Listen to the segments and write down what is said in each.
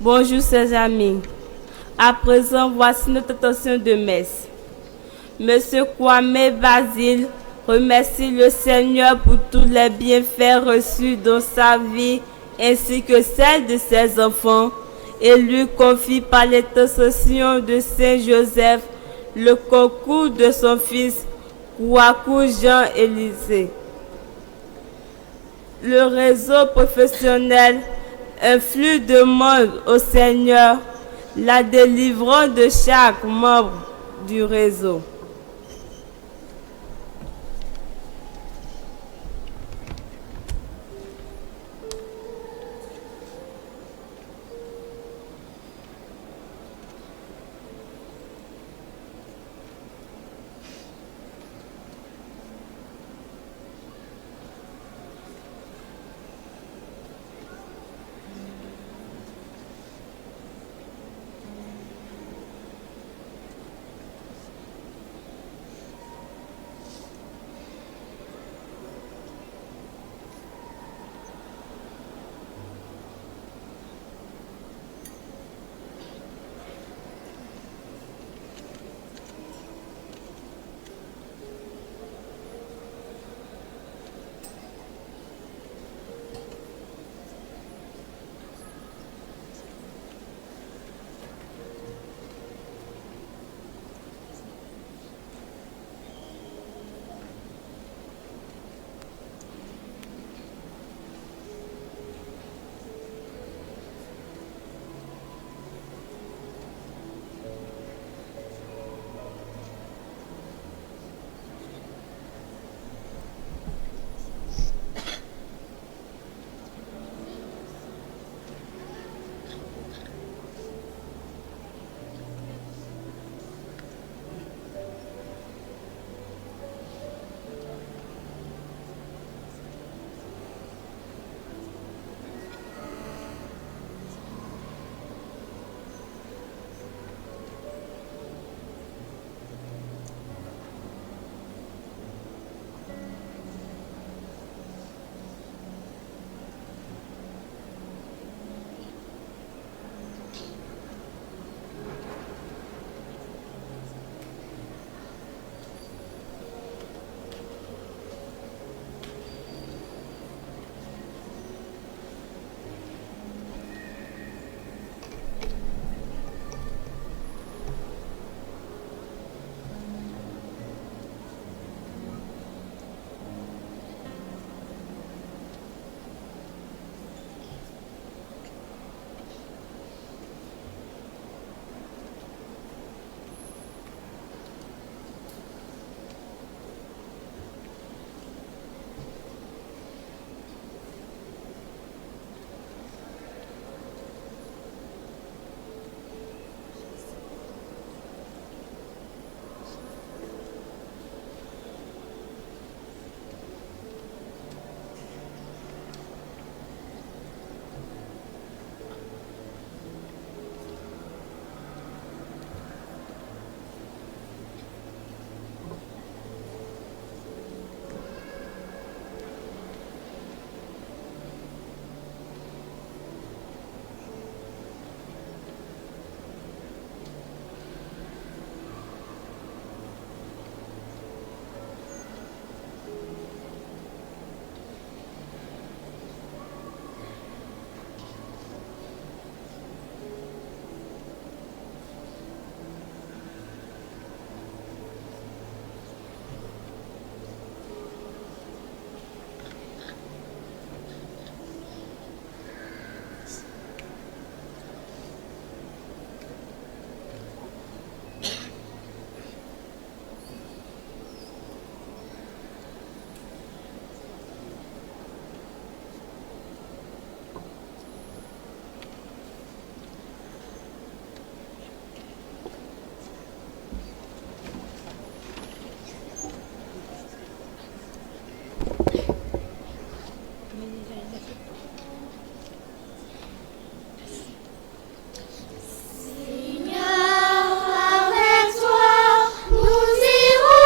Bonjour, chers amis. À présent, voici notre intention de messe. Monsieur Kwame Basile remercie le Seigneur pour tous les bienfaits reçus dans sa vie ainsi que celle de ses enfants et lui confie par l'intercession de Saint Joseph le concours de son fils Kouakou Jean-Élisée. Le réseau professionnel, un flux de monde au Seigneur, la délivrance de chaque membre du réseau.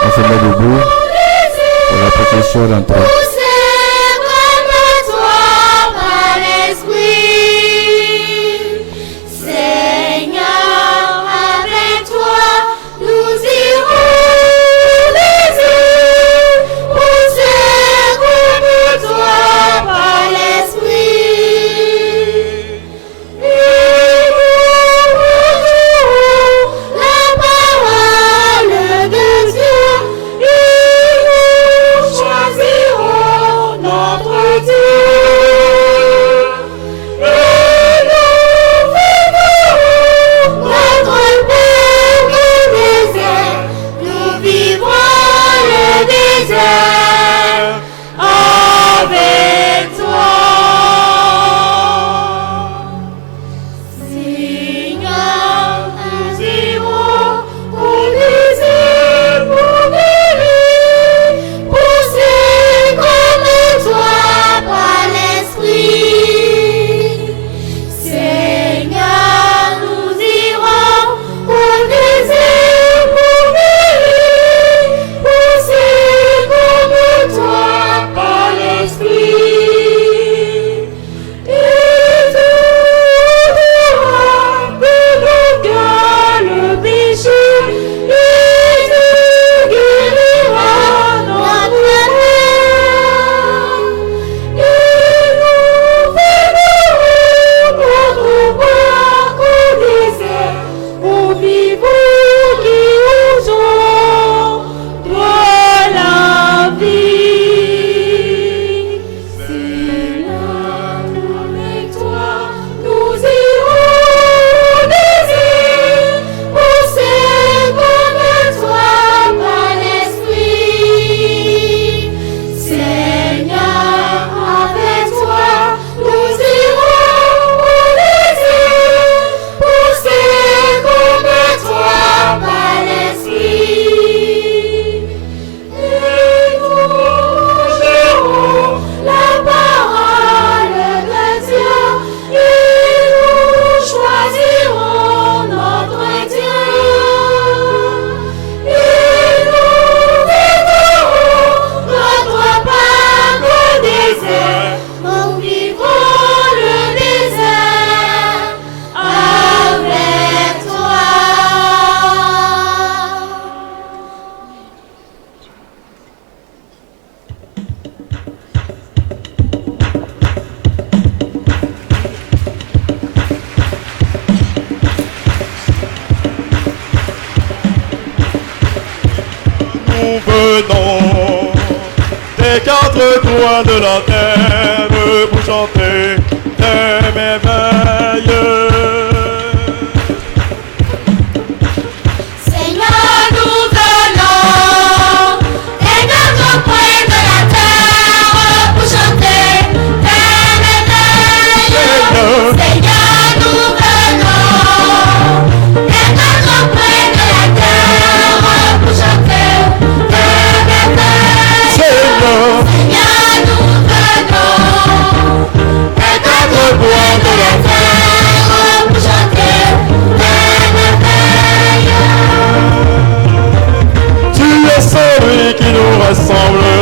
On se met debout pour la procession d'entrée. Poussez comme toi par l'esprit. nous venons des quatre coins de la terre pour chanter tes merveilles. Seigneur, nous venons des quatre coins de la terre pour chanter tes merveilles. Seigneur, nous venons des quatre coins de la terre pour chanter tes merveilles. Seigneur, nous venons des quatre coins de la terre pour chanter tes merveilles. tu es celui qui nous ressemble.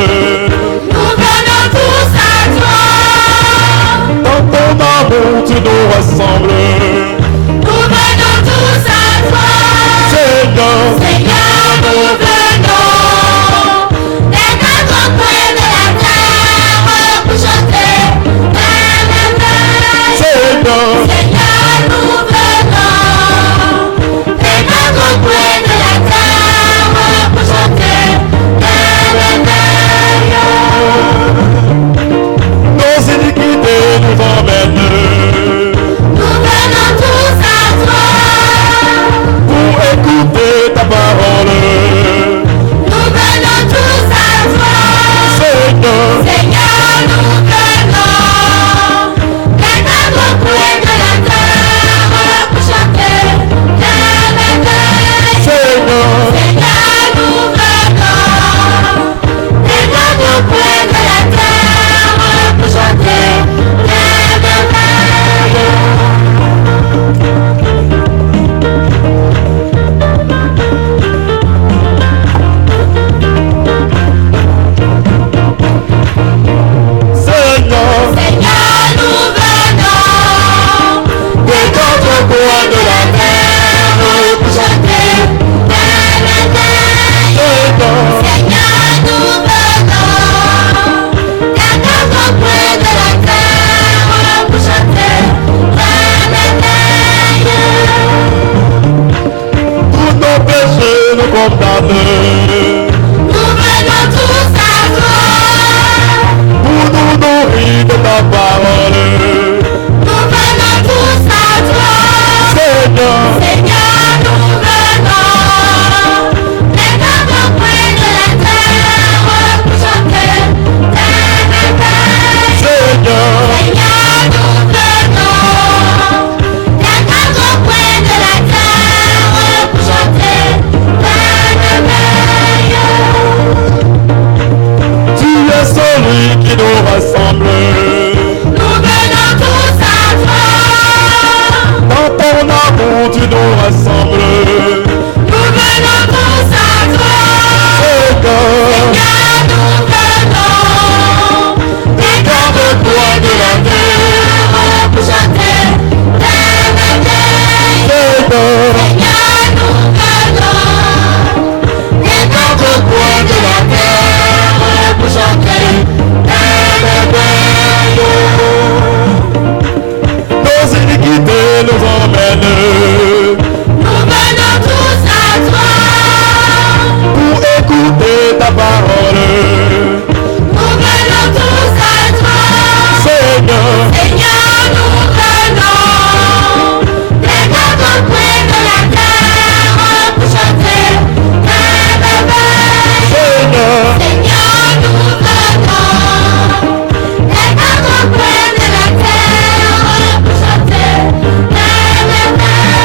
Nous venons tous à toi. Dans ton amour, tu nous ressembles. Nous venons tous à toi. Seigneur, Seigneur, nous venons des quatre coins de la terre pour chanter tes merveilles. Seigneur, Seigneur, nous venons des quatre coins de la terre pour chanter tes merveilles. nos iniquités nous emmènent Nous venons tous à toi. pour écouter ta parole. Nous venons tous à toi. Seigneur, Seigneur, nous venons des quatre coins de la terre pour chanter tes merveilles. Seigneur, Seigneur, nous venons des quatre coins de la terre pour chanter tes merveilles. Seigneur, Seigneur, nous venons des quatre coins de la terre pour chanter tes merveilles. Seigneur, nous venons des quatre coins de la terre pour chanter tes merveilles. tous nos péchés nous condamnent. Nous venons tous à toi. Pour nous nourrir de ta parole. Nous venons tous à toi. Seigneur, Seigneur, nous venons des quatre coins de la terre pour chanter tes merveilles. Seigneur, Seigneur, nous venons des quatre coins de la terre pour chanter tes merveilles. tu es celui qui nous rassemble. Nous venons tous à toi. Dans ton amour, tu nous rassembles. Nous venons tous à toi. Seigneur, Seigneur, nous venons des quatre coins de la terre pour chanter tes merveilles. Seigneur, Seigneur, nous venons des quatre coins de la terre pour chanter tes merveilles. nos iniquités nous emmènent Nous venons tous à toi. pour écouter ta parole. Nous venons tous à toi. Seigneur, Seigneur, nous venons des quatre coins de la terre pour chanter tes merveilles. Seigneur, Seigneur, nous venons des quatre coins de la terre pour chanter tes merveilles.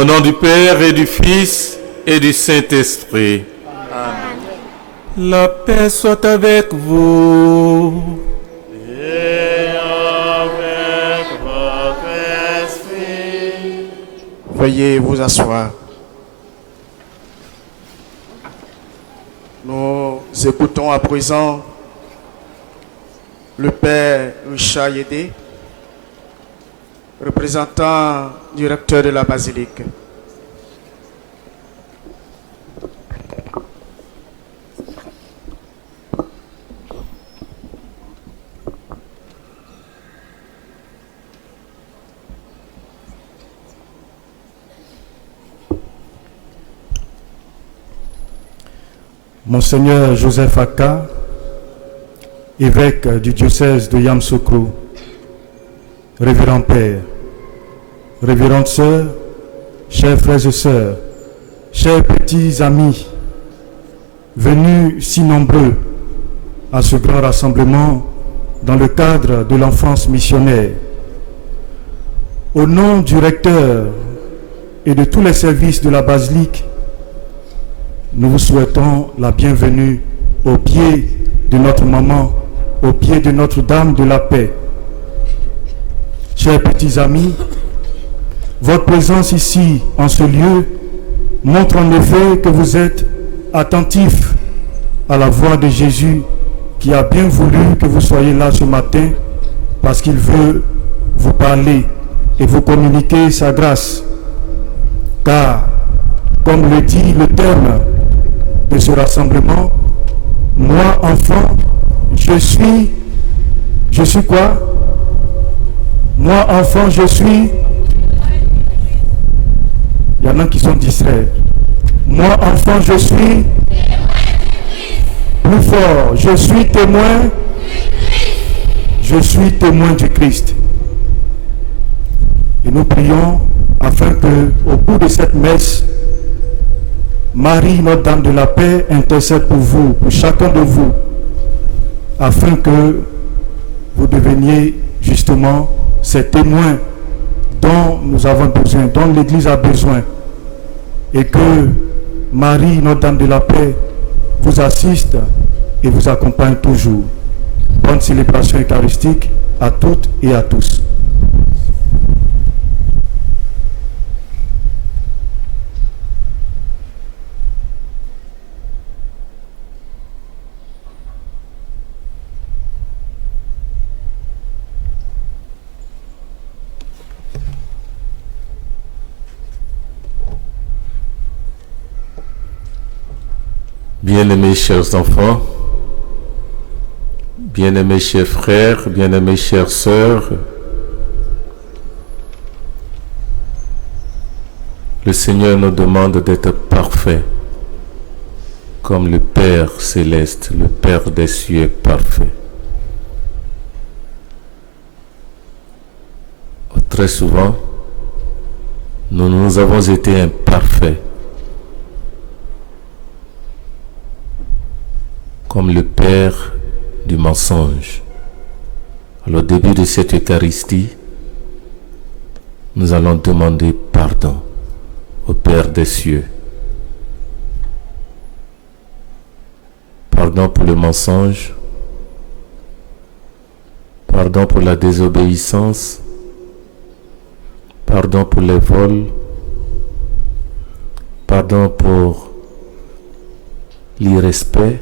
Au nom du Père et du Fils et du Saint-Esprit. Amen. La paix soit avec vous. Et avec votre esprit. Veuillez vous asseoir. Nous écoutons à présent le Père Richard Yédé, représentant directeur de la basilique. Monseigneur Joseph Aka, évêque du diocèse de Yamoussoukro, révérend Père, révérende sœurs, chers frères et sœurs, chers petits amis, venus si nombreux à ce grand rassemblement dans le cadre de l'enfance missionnaire. Au nom du recteur et de tous les services de la basilique, nous vous souhaitons la bienvenue au pied de notre maman, au pied de Notre-Dame de la Paix. Chers petits amis, votre présence ici, en ce lieu, montre en effet que vous êtes attentifs à la voix de Jésus qui a bien voulu que vous soyez là ce matin parce qu'il veut vous parler et vous communiquer sa grâce. Car, comme le dit le thème de ce rassemblement, moi enfant, je suis quoi? Moi enfant, je suis. Il y en a qui sont distraits. Moi enfant, je suis. Plus fort, je suis témoin. Je suis témoin du Christ. Et nous prions afin que, au cours de cette messe, Marie, Notre-Dame de la Paix, intercède pour vous, pour chacun de vous, afin que vous deveniez justement ces témoins dont nous avons besoin, dont l'Église a besoin, et que Marie, Notre-Dame de la Paix, vous assiste et vous accompagne toujours. Bonne célébration eucharistique à toutes et à tous. Bien-aimés chers enfants, bien-aimés chers frères, bien-aimés chères sœurs, le Seigneur nous demande d'être parfaits, comme le Père céleste, le Père des cieux est parfait. Très souvent, nous avons été imparfaits, comme le père du mensonge. Alors, au début de cette Eucharistie, nous allons demander pardon au Père des cieux. Pardon pour le mensonge, pardon pour la désobéissance, pardon pour les vols, pardon pour l'irrespect,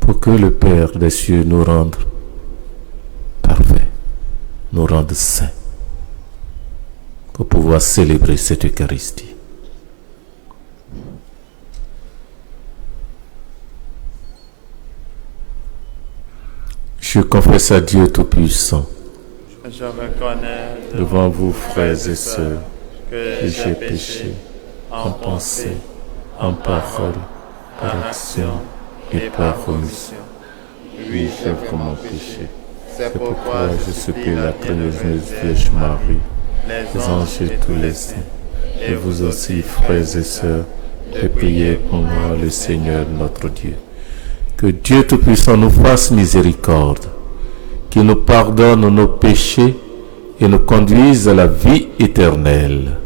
pour que le Père des cieux nous rende parfaits, nous rende saints, pour pouvoir célébrer cette Eucharistie. Je confesse à Dieu Tout-Puissant, Je reconnais devant vous, frères et sœurs, que j'ai péché en pensée, en parole, par action et par omission. Oui, j'ai vraiment péché. C'est pourquoi je supplie la très-heureuse Vierge Marie, les anges et tous les saints, et vous aussi, frères et sœurs, de prier pour moi le Seigneur notre Dieu. Que Dieu Tout-Puissant nous fasse miséricorde qui nous pardonne nos péchés et nous conduise à la vie éternelle.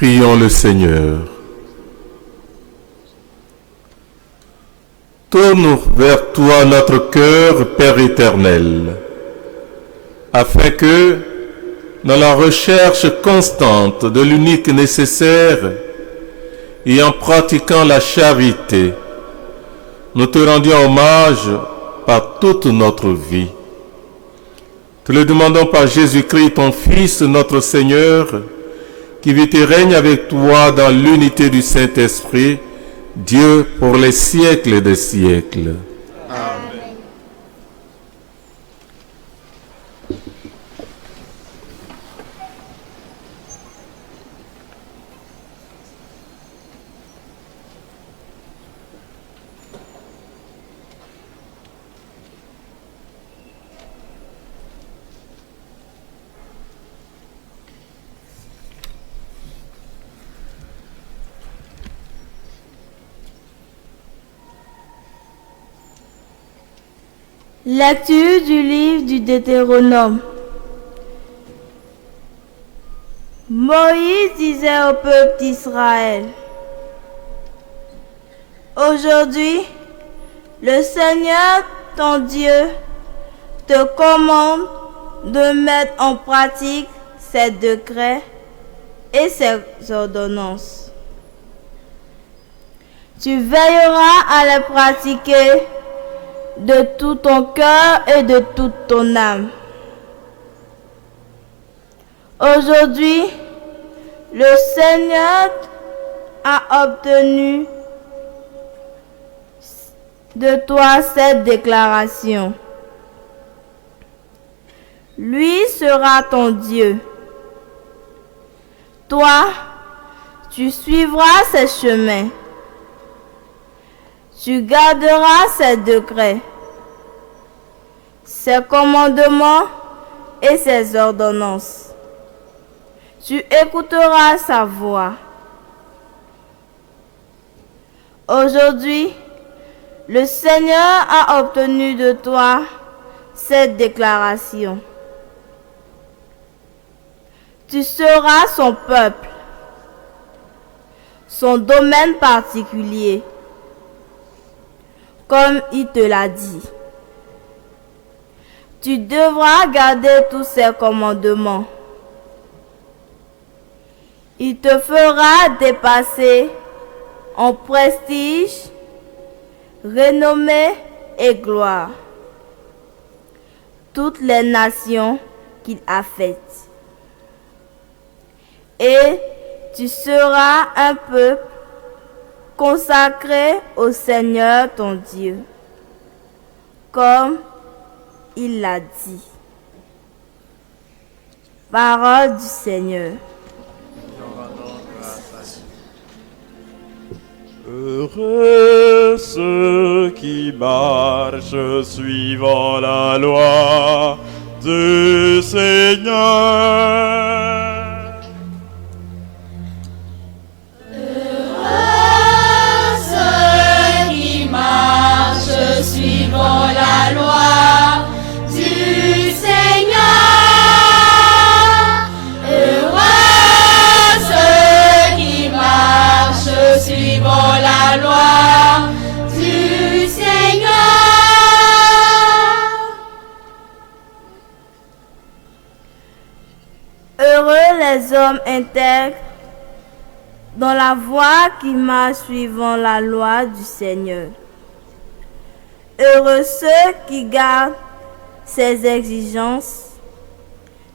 Prions le Seigneur. Tourne vers toi notre cœur, Père éternel, afin que, dans la recherche constante de l'unique nécessaire et en pratiquant la charité, nous te rendions hommage par toute notre vie. Te le demandons par Jésus-Christ, ton Fils, notre Seigneur, qui vit et règne avec toi dans l'unité du Saint-Esprit, Dieu pour les siècles des siècles. Amen. Lecture du livre du Deutéronome. Moïse disait au peuple d'Israël: Aujourd'hui, le Seigneur, ton Dieu, te commande de mettre en pratique ses décrets et ses ordonnances. Tu veilleras à les pratiquer de tout ton cœur et de toute ton âme. Aujourd'hui, le Seigneur a obtenu de toi cette déclaration. Lui sera ton Dieu. Toi, tu suivras ses chemins. Tu garderas ses décrets, ses commandements et ses ordonnances. Tu écouteras sa voix. Aujourd'hui, le Seigneur a obtenu de toi cette déclaration. Tu seras son peuple, son domaine particulier, comme il te l'a dit. Tu devras garder tous ses commandements. Il te fera dépasser en prestige renommée et gloire. Toutes les nations qu'il a faites. Et tu seras un peuple consacré au Seigneur ton Dieu, comme il l'a dit. Parole du Seigneur. Heureux ceux qui marchent suivant la loi du Seigneur. Suivant la loi du Seigneur, heureux ceux qui marchent suivant la loi du Seigneur. Heureux les hommes intègres dans la voie qui marche suivant la loi du Seigneur. Heureux ceux qui gardent ses exigences,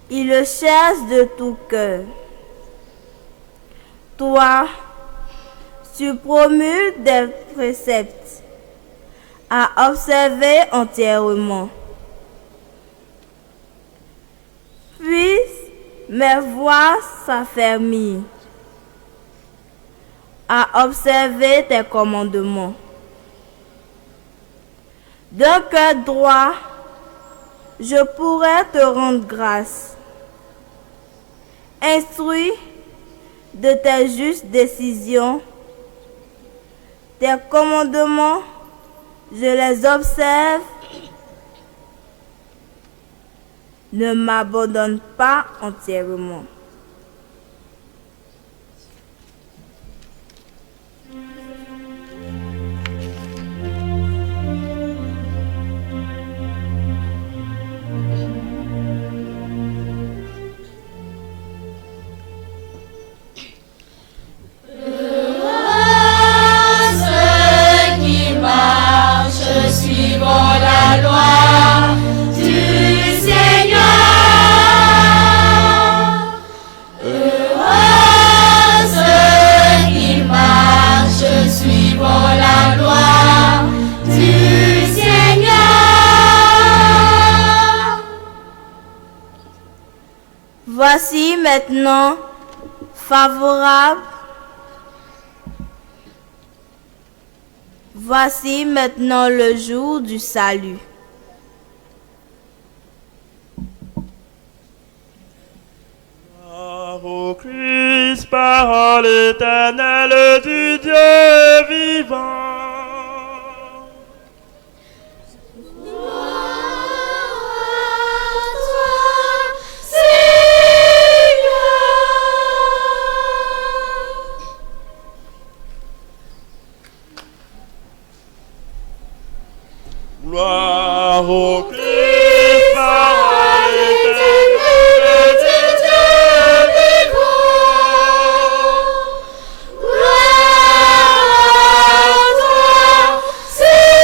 ils le cherchent de tout cœur. Toi, tu promulgues des préceptes à observer entièrement. Puisse mes voix s'affermir à observer tes commandements. D'un cœur droit, je pourrais te rendre grâce. Instruis de tes justes décisions, tes commandements, je les observe. Ne m'abandonne pas entièrement. Voici maintenant favorable. Voici maintenant le jour du salut. Ô Christ, parole éternelle du Dieu vivant. Gloire au Christ, parole éternelle du Dieu vivant. Gloire à toi, Seigneur.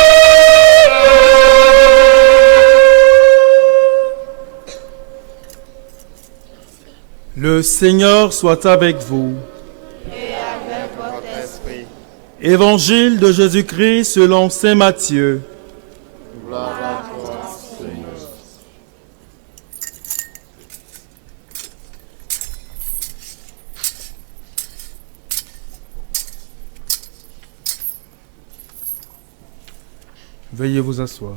Le Seigneur soit avec vous. Et avec votre esprit. Évangile de Jésus-Christ selon saint Matthieu. Gloire à toi, Seigneur. Veuillez vous asseoir.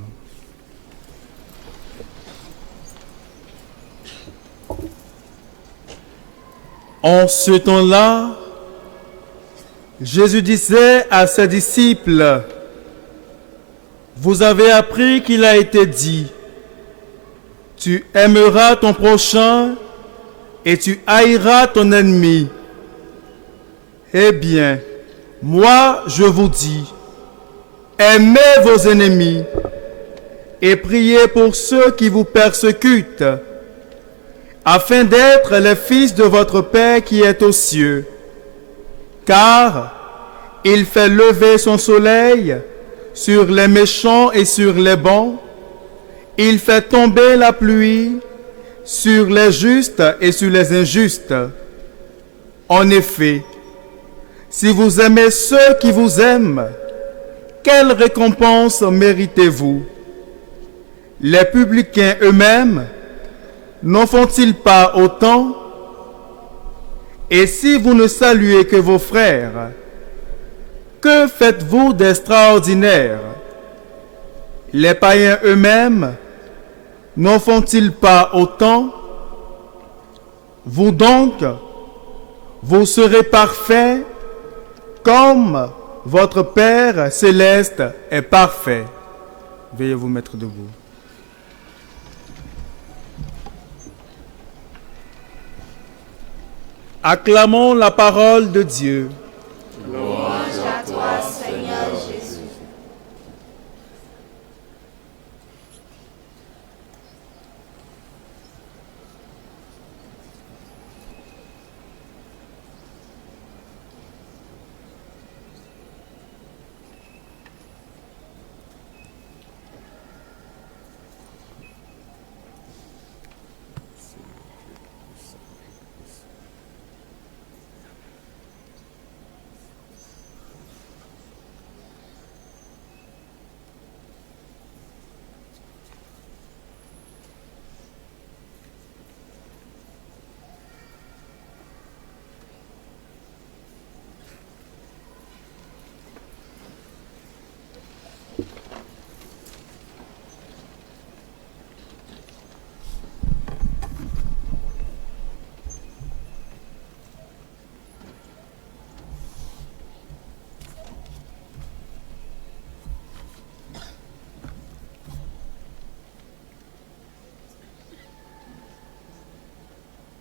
En ce temps-là, Jésus disait à ses disciples: vous avez appris qu'il a été dit, tu aimeras ton prochain et tu haïras ton ennemi. Eh bien, moi je vous dis, aimez vos ennemis et priez pour ceux qui vous persécutent, afin d'être les fils de votre Père qui est aux cieux. Car il fait lever son soleil sur les méchants et sur les bons. Il fait tomber la pluie sur les justes et sur les injustes. En effet, si vous aimez ceux qui vous aiment, quelle récompense méritez-vous? Les publicains eux-mêmes n'en font-ils pas autant? Et si vous ne saluez que vos frères, que faites-vous d'extraordinaire? Les païens eux-mêmes n'en font-ils pas autant? Vous donc, vous serez parfaits comme votre Père céleste est parfait. Veuillez vous mettre debout. Acclamons la parole de Dieu. Louange à toi, Seigneur Jésus.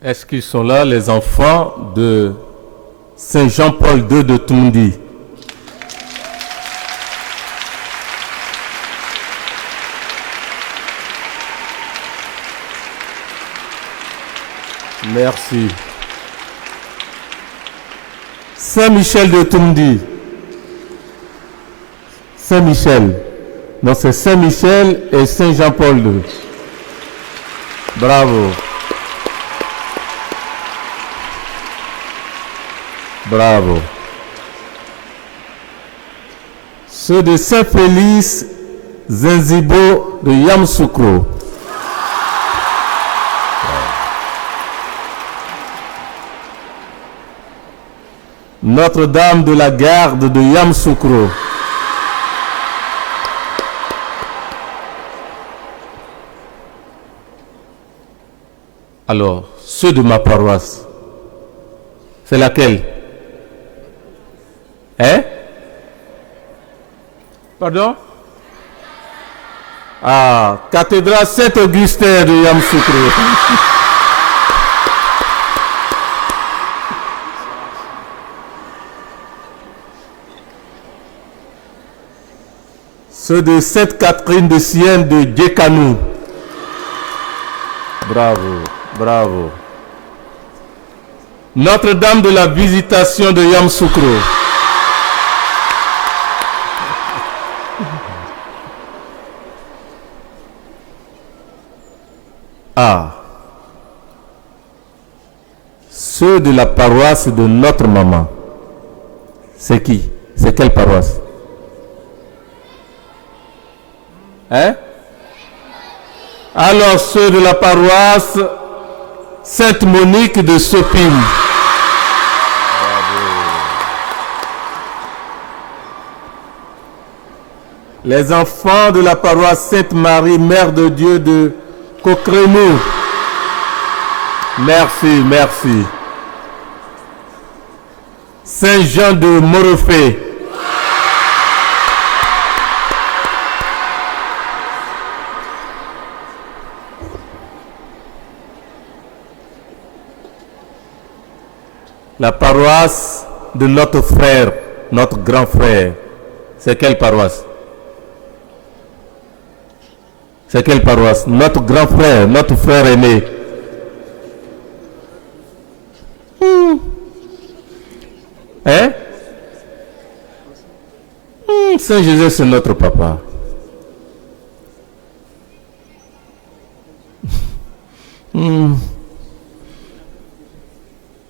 Est-ce qu'ils sont là, les enfants de Saint Jean-Paul II de Toundi? Merci. Saint-Michel de Toundi. Saint-Michel. Non, c'est Saint-Michel et Saint Jean-Paul II. Bravo. Bravo. Ceux de Saint-Félix Zenzibo de Yamoussoukro. Notre-Dame de la Garde de Yamoussoukro. Alors, ceux de ma paroisse, c'est laquelle? Hein? Pardon? Ah, cathédrale Saint-Augustin de Yamoussoukro. Ceux de Sainte-Catherine de Sienne de Djekanou. Bravo, bravo. Notre-Dame de la Visitation de Yamoussoukro. Ah. Ceux de la paroisse de notre maman. C'est qui? C'est quelle paroisse? Hein? Alors ceux de la paroisse Sainte-Monique de Sopine. Les enfants de la paroisse Sainte-Marie, Mère de Dieu de Cocrémou. Merci, merci. Saint-Jean de Morofé. La paroisse de notre frère, notre grand frère. C'est quelle paroisse? C'est quelle paroisse? Notre grand frère, notre frère aîné. Hein? Saint Joseph, c'est notre papa.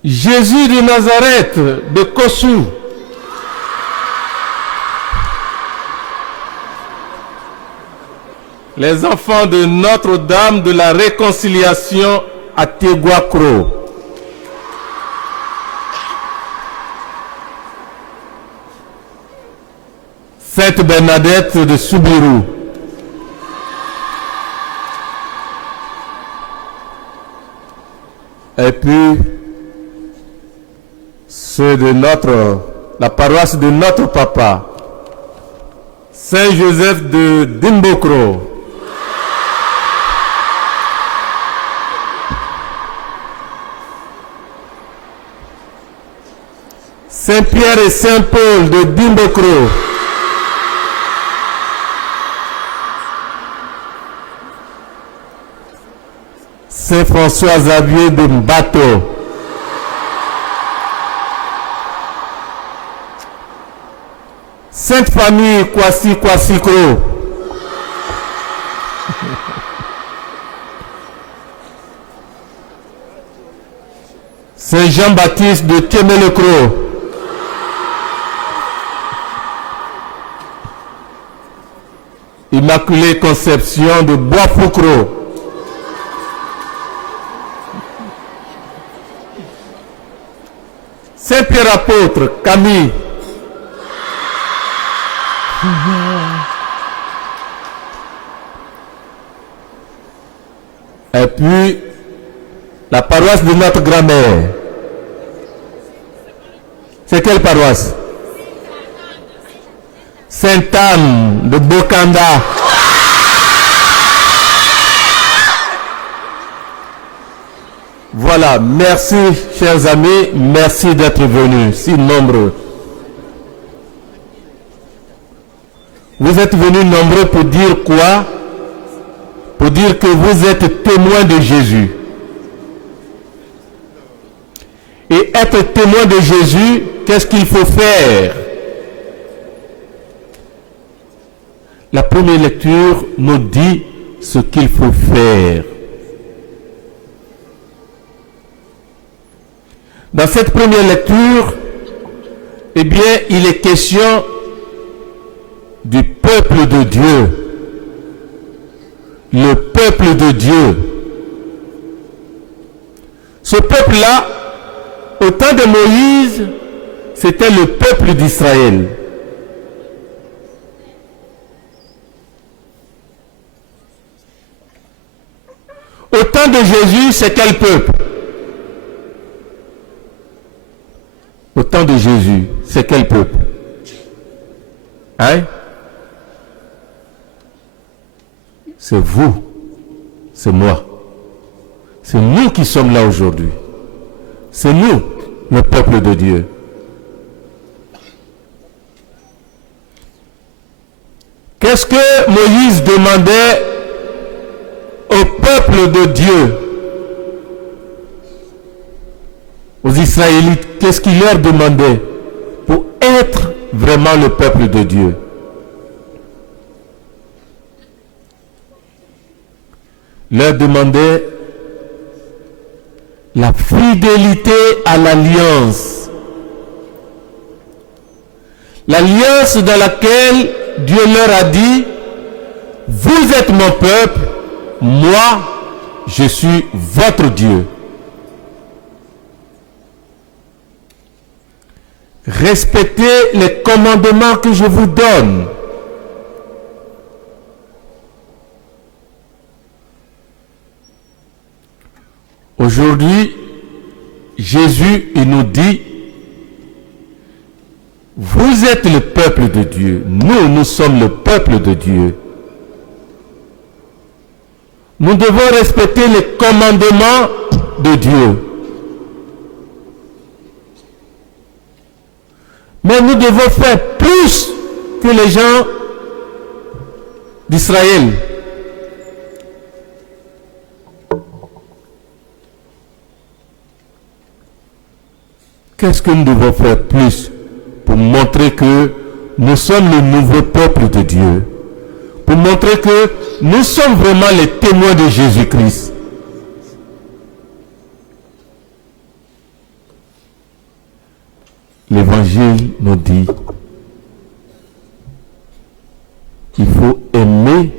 Jésus de Nazareth, de Kossou. Les enfants de Notre-Dame de la Réconciliation à Teguakro. Sainte Bernadette de Soubirou. Et puis, ceux de la paroisse de notre papa, Saint Joseph de Dimbokro. Saint-Pierre et Saint-Paul de Dimbokro. Saint-François Xavier de Mbato. Sainte Famille Kwasi Kwasikro. Saint Jean-Baptiste de Kemelekro. Immaculée Conception de Bois-Foucro. Saint-Pierre Apôtre, Camille. Et puis, la paroisse de notre grand-mère. C'est quelle paroisse? Sainte-Anne de Bokanda. Voilà, merci chers amis, merci d'être venus, si nombreux. Vous êtes venus nombreux pour dire quoi? Pour dire que vous êtes témoins de Jésus. Et être témoin de Jésus, qu'est-ce qu'il faut faire? La première lecture nous dit ce qu'il faut faire. Dans cette première lecture, eh bien, il est question du peuple de Dieu. Le peuple de Dieu. Ce peuple-là, au temps de Moïse, c'était le peuple d'Israël. Au temps de Jésus, c'est quel peuple? Au temps de Jésus, c'est quel peuple? Hein? C'est vous, c'est moi. C'est nous qui sommes là aujourd'hui. C'est nous, le peuple de Dieu. Qu'est-ce que Moïse demandait au peuple de Dieu? Aux Israélites, qu'est-ce qu'il leur demandait pour être vraiment le peuple de Dieu? Leur demandait la fidélité à l'alliance. L'alliance dans laquelle Dieu leur a dit, vous êtes mon peuple, moi, je suis votre Dieu. Respectez les commandements que je vous donne. Aujourd'hui, Jésus, il nous dit, vous êtes le peuple de Dieu. Nous sommes le peuple de Dieu. Nous devons respecter les commandements de Dieu. Mais nous devons faire plus que les gens d'Israël. Qu'est-ce que nous devons faire plus pour montrer que nous sommes le nouveau peuple de Dieu, pour montrer que nous sommes vraiment les témoins de Jésus-Christ. L'Évangile nous dit, il faut aimer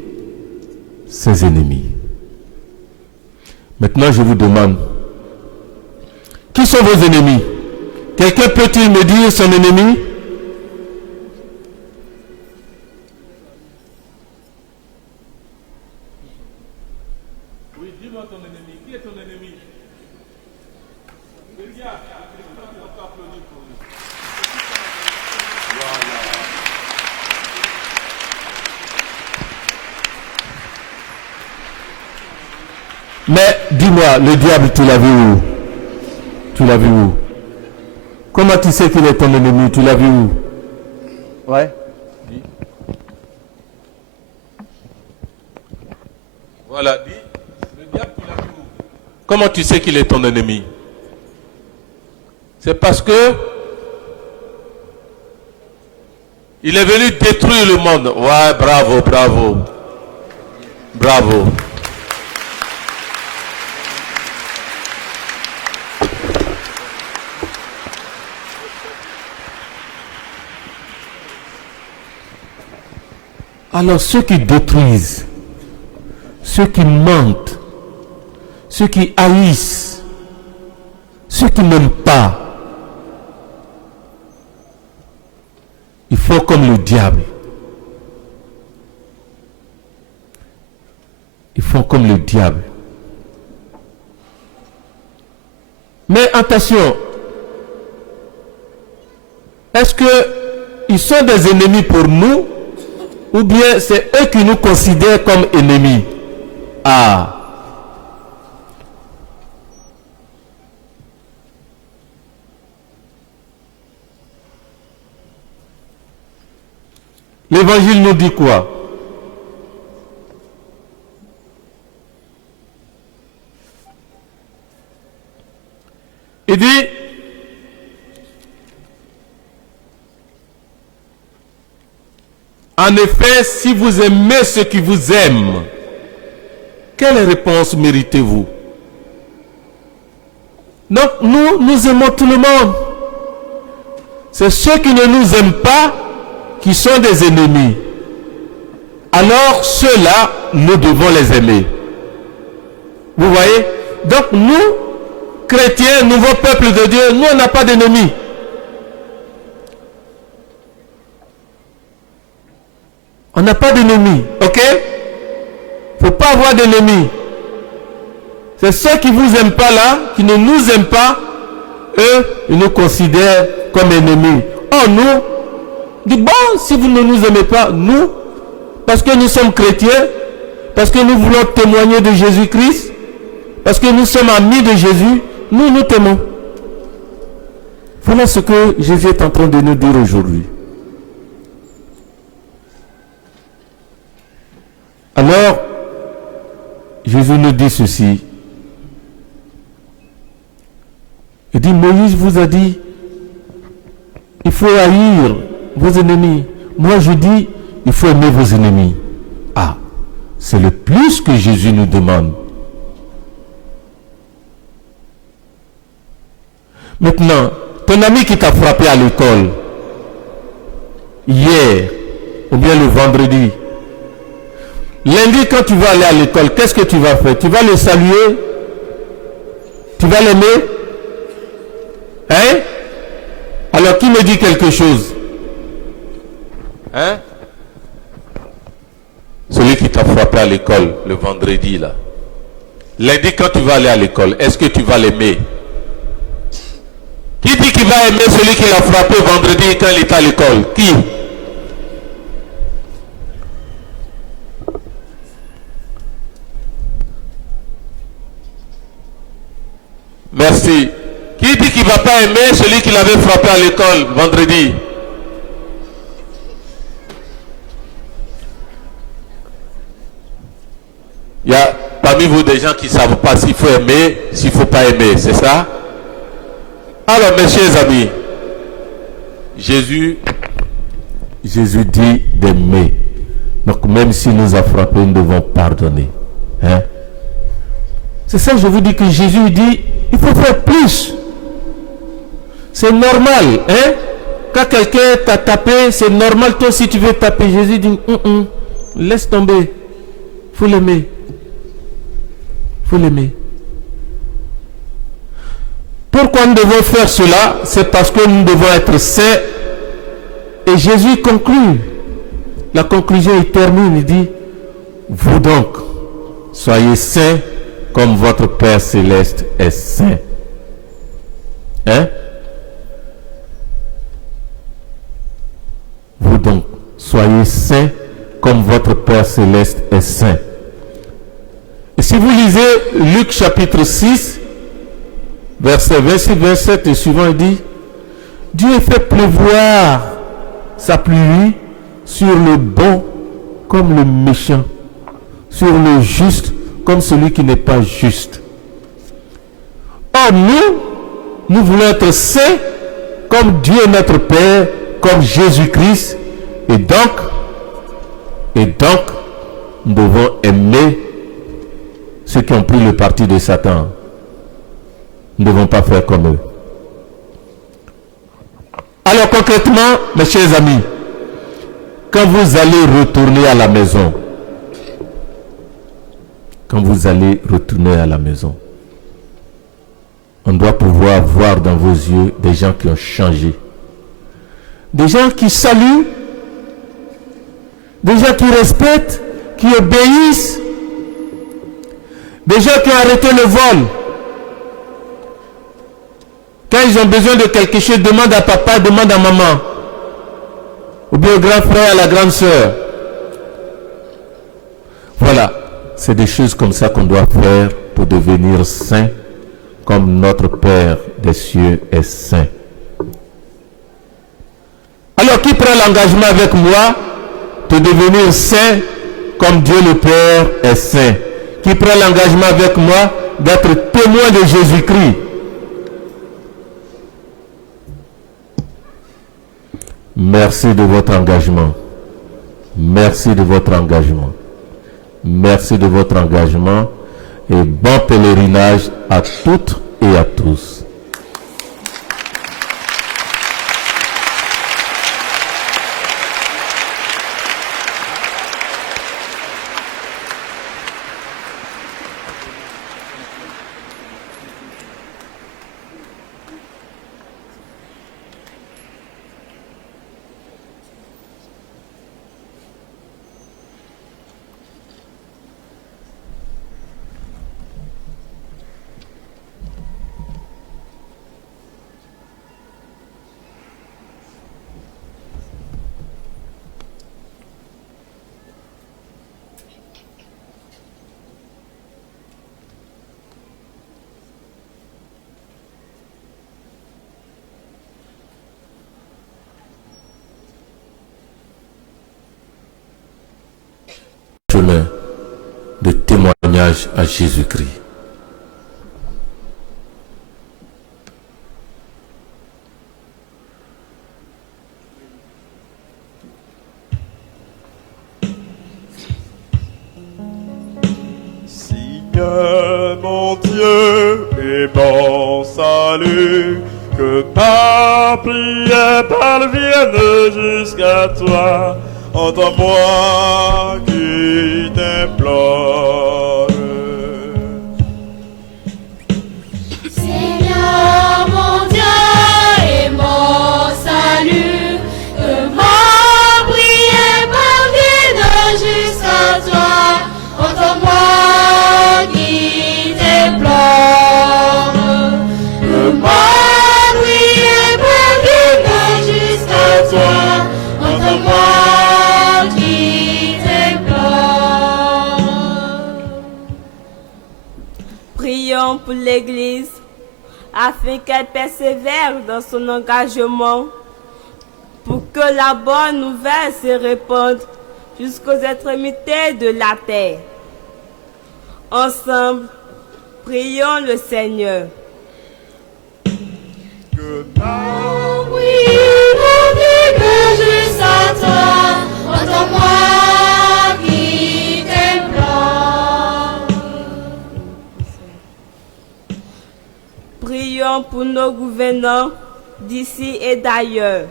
ses ennemis. Maintenant, je vous demande, qui sont vos ennemis? Quelqu'un peut-il me dire son ennemi? Oui, dis-moi ton ennemi. Qui est ton ennemi? Mais dis-moi, le diable, tu l'as vu où? Tu l'as vu où? Comment tu sais qu'il est ton ennemi? Tu l'as vu où? Ouais. Dis. Voilà, dis. Le diable, tu l'as vu où? Comment tu sais qu'il est ton ennemi? C'est parce que il est venu détruire le monde. Ouais, bravo, bravo. Bravo. Alors ceux qui détruisent, ceux qui mentent, ceux qui haïssent, ceux qui n'aiment pas, ils font comme le diable. Ils font comme le diable. Mais attention, est-ce qu'ils sont des ennemis pour nous? Ou bien c'est eux qui nous considèrent comme ennemis? Ah. L'évangile nous dit quoi? Il dit, en effet, si vous aimez ceux qui vous aiment, quelle réponse méritez-vous? Donc nous aimons tout le monde. C'est ceux qui ne nous aiment pas qui sont des ennemis. Alors ceux-là, nous devons les aimer. Vous voyez? Donc nous, chrétiens, nouveau peuple de Dieu, nous on n'a pas d'ennemis. On n'a pas d'ennemis, ok? Il ne faut pas avoir d'ennemis. C'est ceux qui ne vous aiment pas là, qui ne nous aiment pas, eux, ils nous considèrent comme ennemis. Oh, nous, dit bon, si vous ne nous aimez pas, nous, parce que nous sommes chrétiens, parce que nous voulons témoigner de Jésus-Christ, parce que nous sommes amis de Jésus, nous t'aimons. Voilà ce que Jésus est en train de nous dire aujourd'hui. Alors, Jésus nous dit ceci. Il dit, Moïse vous a dit, il faut haïr vos ennemis. Moi je dis, il faut aimer vos ennemis. Ah, c'est le plus que Jésus nous demande. Maintenant, ton ami qui t'a frappé à l'école, hier, ou bien le vendredi, lundi, quand tu vas aller à l'école, qu'est-ce que tu vas faire? Tu vas le saluer? Tu vas l'aimer? Hein? Alors, qui me dit quelque chose? Hein? Celui qui t'a frappé à l'école, le vendredi, là. Lundi, quand tu vas aller à l'école, est-ce que tu vas l'aimer? Qui dit qu'il va aimer celui qui l'a frappé vendredi quand il est à l'école? Qui? Merci. Qui dit qu'il ne va pas aimer celui qui l'avait frappé à l'école vendredi? Il y a parmi vous des gens qui ne savent pas s'il faut aimer, s'il ne faut pas aimer, c'est ça? Alors mes chers amis, Jésus Jésus dit d'aimer. Donc même s'il nous a frappés, nous devons pardonner. Hein? C'est ça que je vous dis que Jésus dit, il faut faire plus. C'est normal. Hein? Quand quelqu'un t'a tapé, c'est normal. Toi, si tu veux taper, Jésus dit, laisse tomber. Il faut l'aimer. Il faut l'aimer. Pourquoi nous devons faire cela? C'est parce que nous devons être saints. Et Jésus conclut. La conclusion, il termine, il dit, vous donc, soyez saints comme votre Père Céleste est saint. Hein? Vous donc, soyez saints comme votre Père Céleste est saint. Et si vous lisez Luc chapitre 6, verset 26, 27 et suivant, il dit, Dieu fait pleuvoir sa pluie sur le bon comme le méchant, sur le juste comme celui qui n'est pas juste. Or nous voulons être saints comme Dieu est notre Père, comme Jésus-Christ, et donc, nous devons aimer ceux qui ont pris le parti de Satan. Nous ne devons pas faire comme eux. Alors concrètement, mes chers amis, quand vous allez retourner à la maison, on doit pouvoir voir dans vos yeux des gens qui ont changé. Des gens qui saluent, des gens qui respectent, qui obéissent, des gens qui ont arrêté le vol. Quand ils ont besoin de quelque chose, demandent à papa, demandent à maman, ou bien au grand frère, à la grande sœur. Voilà, c'est des choses comme ça qu'on doit faire pour devenir saint, comme notre Père des cieux est saint. Alors, qui prend l'engagement avec moi de devenir saint, comme Dieu le Père est saint? Qui prend l'engagement avec moi d'être témoin de Jésus-Christ? Merci de votre engagement. Merci de votre engagement. Merci de votre engagement et bon pèlerinage à toutes et à tous. Chemin de témoignage à Jésus-Christ. Seigneur mon Dieu et mon salut, que ta prière parvienne jusqu'à toi. Entends-moi qui t'implore. Seigneur mon Dieu et mon salut, que ma prière parvienne jusqu'à toi. Entends-moi qui t'implore. Que ma prière parvienne jusqu'à toi. Entends-moi. Prions pour l'Église afin qu'elle persévère dans son engagement pour que la bonne nouvelle se répande jusqu'aux extrémités de la terre. Ensemble, prions le Seigneur. Que ta prière parvienne jusqu'à toi. pour nos gouvernants d'ici et d'ailleurs,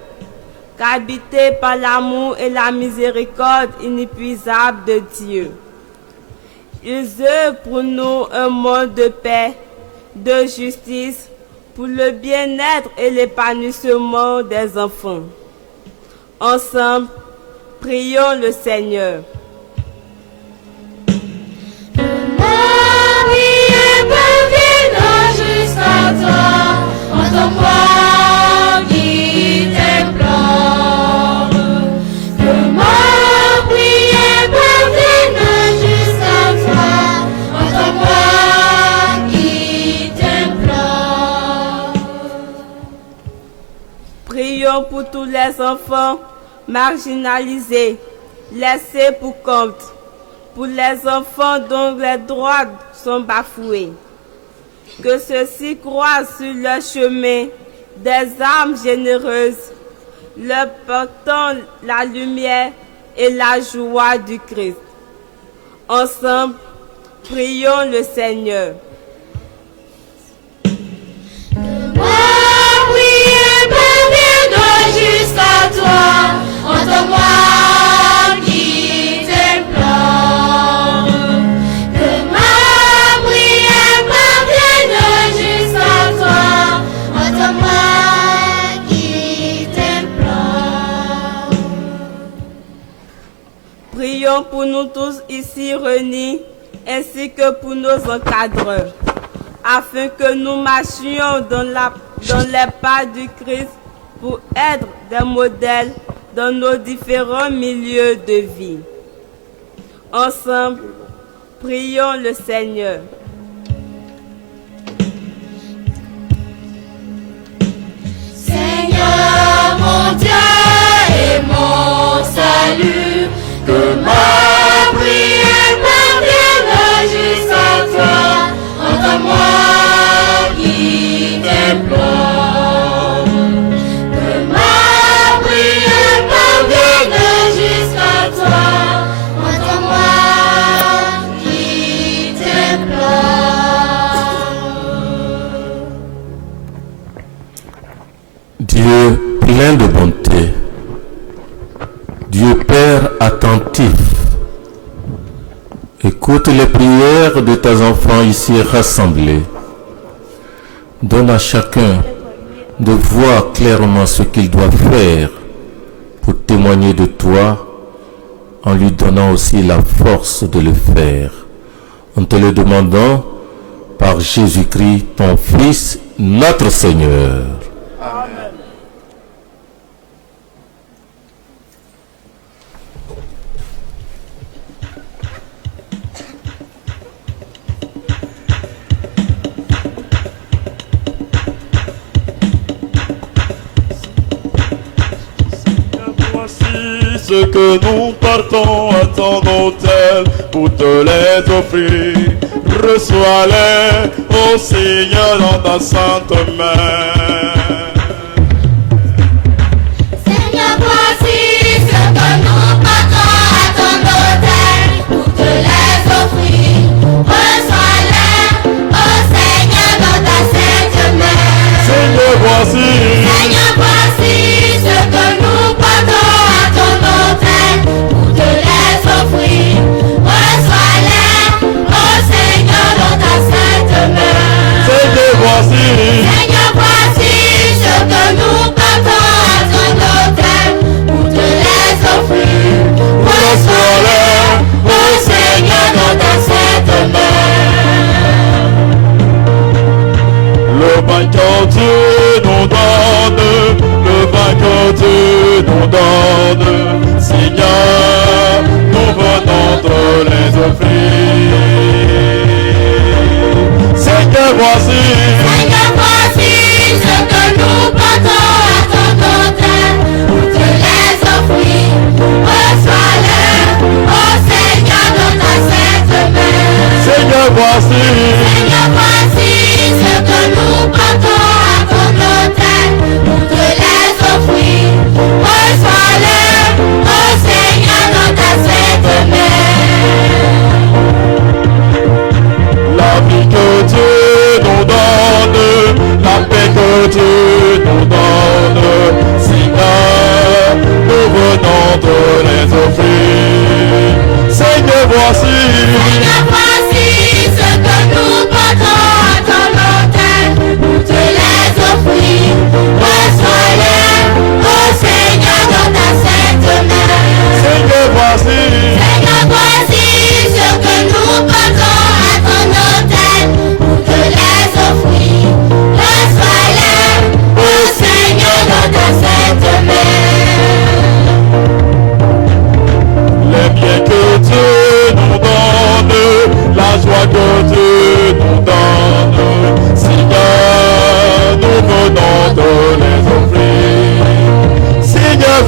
qu'habités par l'amour et la miséricorde inépuisable de Dieu, ils œuvrent pour nous un monde de paix, de justice, pour le bien-être et l'épanouissement des enfants. Ensemble, prions le Seigneur. Prions pour tous les enfants marginalisés, laissés pour compte, pour les enfants dont les droits sont bafoués. Que ceux-ci croisent sur leur chemin des âmes généreuses, leur portant la lumière et la joie du Christ. Ensemble, prions le Seigneur. Jusqu'à toi, entends-moi qui t'implore. Que ma prière parvienne jusqu'à toi, entends-moi qui t'implore. Prions pour nous tous ici réunis, ainsi que pour nos encadreurs, afin que nous marchions dans les pas du Christ pour être des modèles dans nos différents milieux de vie. Ensemble, prions le Seigneur. Seigneur mon Dieu et mon salut, que ma prière parvienne jusqu'à toi, entends-moi qui t'implore. Dieu plein de bonté, Dieu Père attentif, écoute les prières de tes enfants ici rassemblés. Donne à chacun de voir clairement ce qu'il doit faire pour témoigner de toi, en lui donnant aussi la force de le faire. En te le demandant par Jésus-Christ, ton Fils, notre Seigneur. Amen. Ce que nous partons à ton autel pour te les offrir, reçois-les, ô Seigneur, dans ta sainte main. Seigneur, voici ce que nous partons à ton autel pour te les offrir, reçois-les, ô Seigneur, dans ta sainte main. Seigneur, voici ce que nous partons à ton autel pour te les offrir, reçois-les, ô Seigneur, dans ta sainte main. Seigneur, voici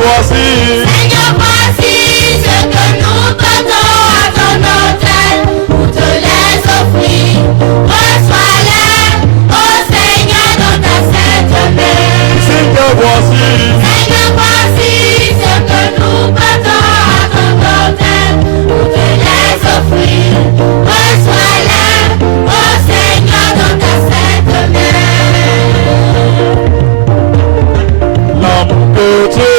voici. Seigneur, voici ce que nous portons à ton autel pour te les offrir. Reçois-les, ô Seigneur, dans ta sainte main. Seigneur, voici. Seigneur, voici ce que nous portons à ton autel pour te les offrir. Reçois-les, ô Seigneur, dans ta sainte main. L'amour que tu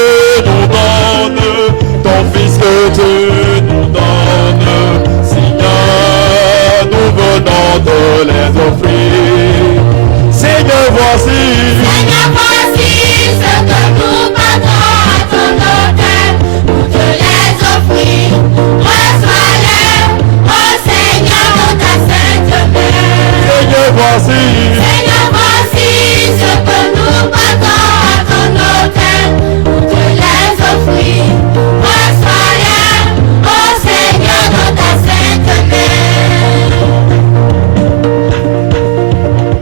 nous donnes, ton Fils que tu nous donnes, Seigneur, nous venons de les offrir. Seigneur, voici. Seigneur, voici ce que nous portons à ton autel pour te les offrir. Reçois-les, ô Seigneur, dans ta sainte main. Seigneur, voici. Seigneur, voici ce que nous portons à ton autel pour te les offrir. Reçois-les, ô Seigneur, dans ta sainte main.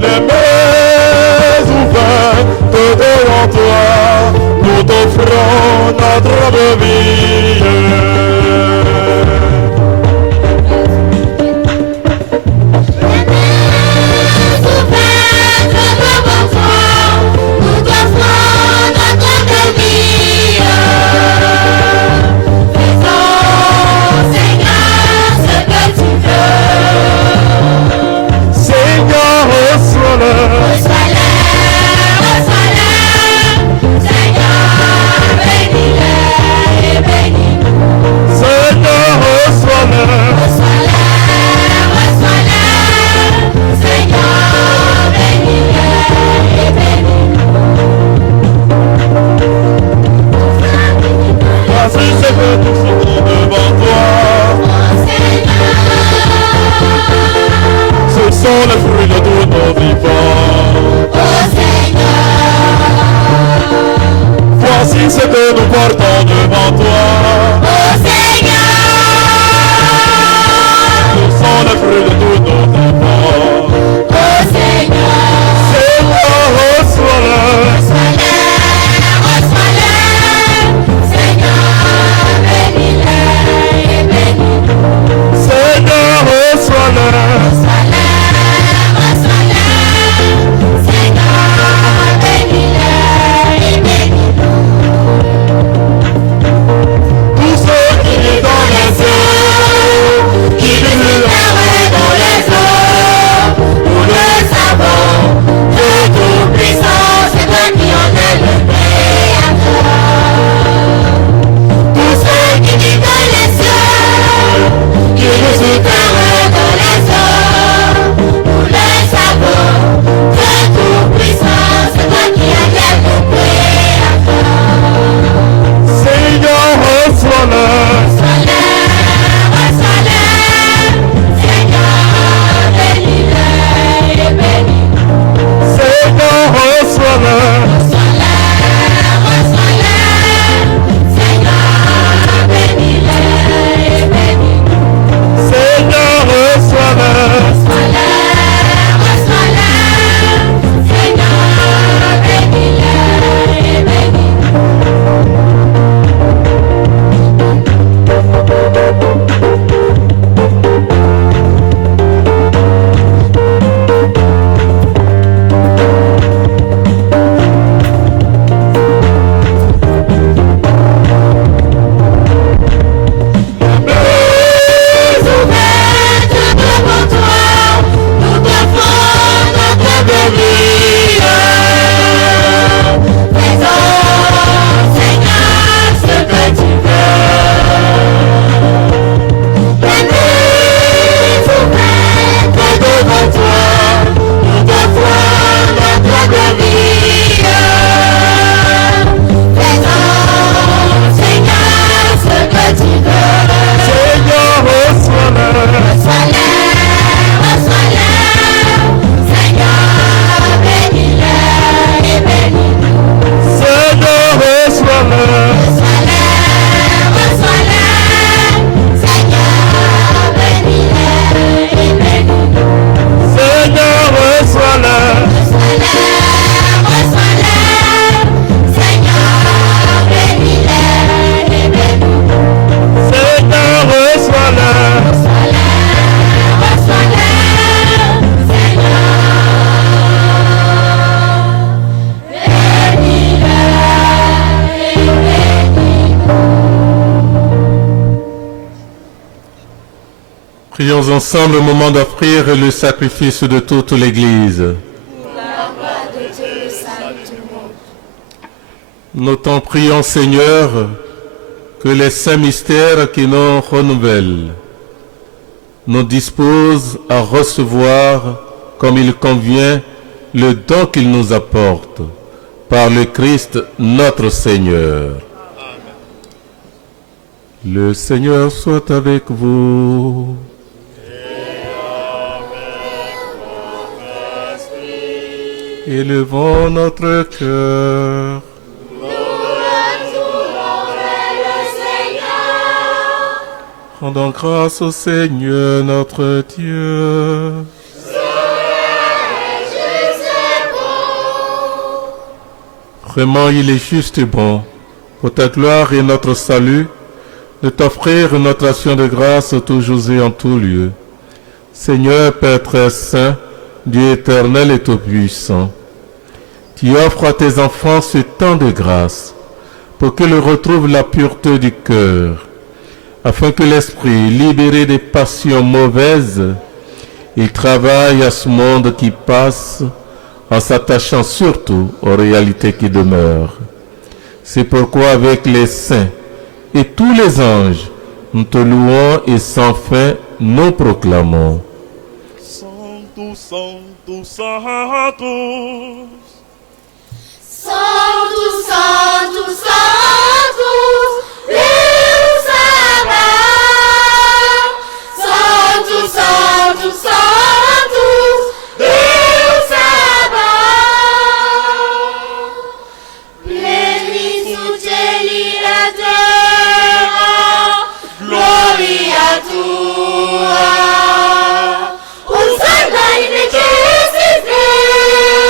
Les mains ouvertes devant toi, nous t'offrons notre vie. Ouvertes devant toi, nous t'offrons notre vie. Faisons, Seigneur, ce que tu veux. Seigneur, reçois-le. Reçois-les, reçois-les, Seigneur, bénis-les et bénis-nous. Seigneur, reçois-le. Reçois-les, reçois-les, Seigneur, bénis-les et bénis-nous. Voici ce que nous sommes devant toi. Oh Seigneur, Ce sont les fruits de tous nos vivants. oh Seigneur, Voici ce que nous portons devant toi. oh Seigneur, Ce sont les fruits de tous nos vivants. oh Seigneur. Seigneur, reçois-le. Reçois-les, reçois-les, Seigneur, bénis-les et bénis-nous. Seigneur, reçois-le. Reçois-les, reçois-les, Seigneur, bénis-les et bénis-nous. Tous ceux qui vivent dans les cieux, qui vivent dans Prions ensemble au moment d'offrir le sacrifice de toute l'Église. Pour la gloire de Dieu, le salut du monde. Nous t'en prions, Seigneur, que les saints mystères qui nous renouvellent nous disposent à recevoir comme il convient le don qu'il nous apporte par le Christ notre Seigneur. Le Seigneur soit avec vous. Élevons notre cœur. Rendons grâce au Seigneur notre Dieu. Vraiment, il est juste et bon, pour ta gloire et notre salut, de t'offrir notre action de grâce toujours et en tout lieu. Seigneur, Père très saint, Dieu éternel et tout-puissant, tu offres à tes enfants ce temps de grâce, pour qu'ils retrouvent la pureté du cœur, afin que l'esprit, libéré des passions mauvaises, il travaille à ce monde qui passe, en s'attachant surtout aux réalités qui demeurent. C'est pourquoi avec les saints et tous les anges, nous te louons et sans fin nous proclamons. Sanctus, Sanctus, Sanctus. Sanctus, Sanctus, Sanctus, Deus Sabaoth. Sanctus, Sanctus, Sanctus, Deus Sabaoth. Plenitud celi et terra, gloria tua. Hosanna in excelsis Deo,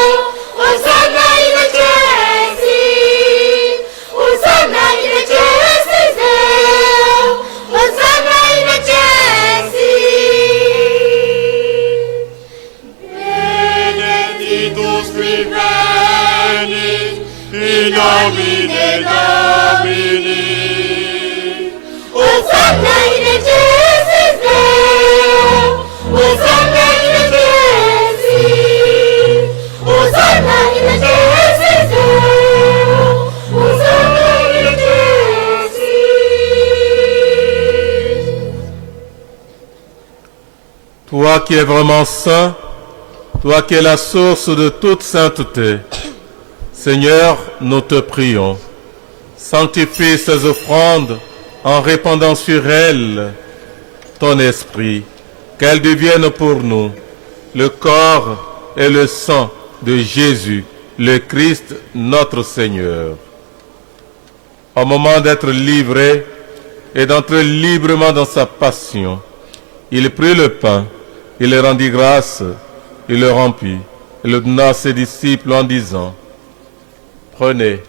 Hosanna in excelsis, Hosanna in excelsis Deo, Hosanna in excelsis. Benedictus qui venit in nomine Domini. Hosanna in excelsis Deo, Hosanna in excelsis, Hosanna in excelsis Deo, Hosanna in excelsis. Toi qui es vraiment saint, toi qui es la source de toute sainteté, Seigneur, nous te prions, sanctifie ces offrandes en répandant sur elles ton esprit, qu'elles deviennent pour nous le corps et le sang de Jésus, le Christ, notre Seigneur. Au moment d'être livré et d'entrer librement dans sa passion, il prit le pain, il le rendit grâce, il le rompit, et le donna à ses disciples en disant, « Prenez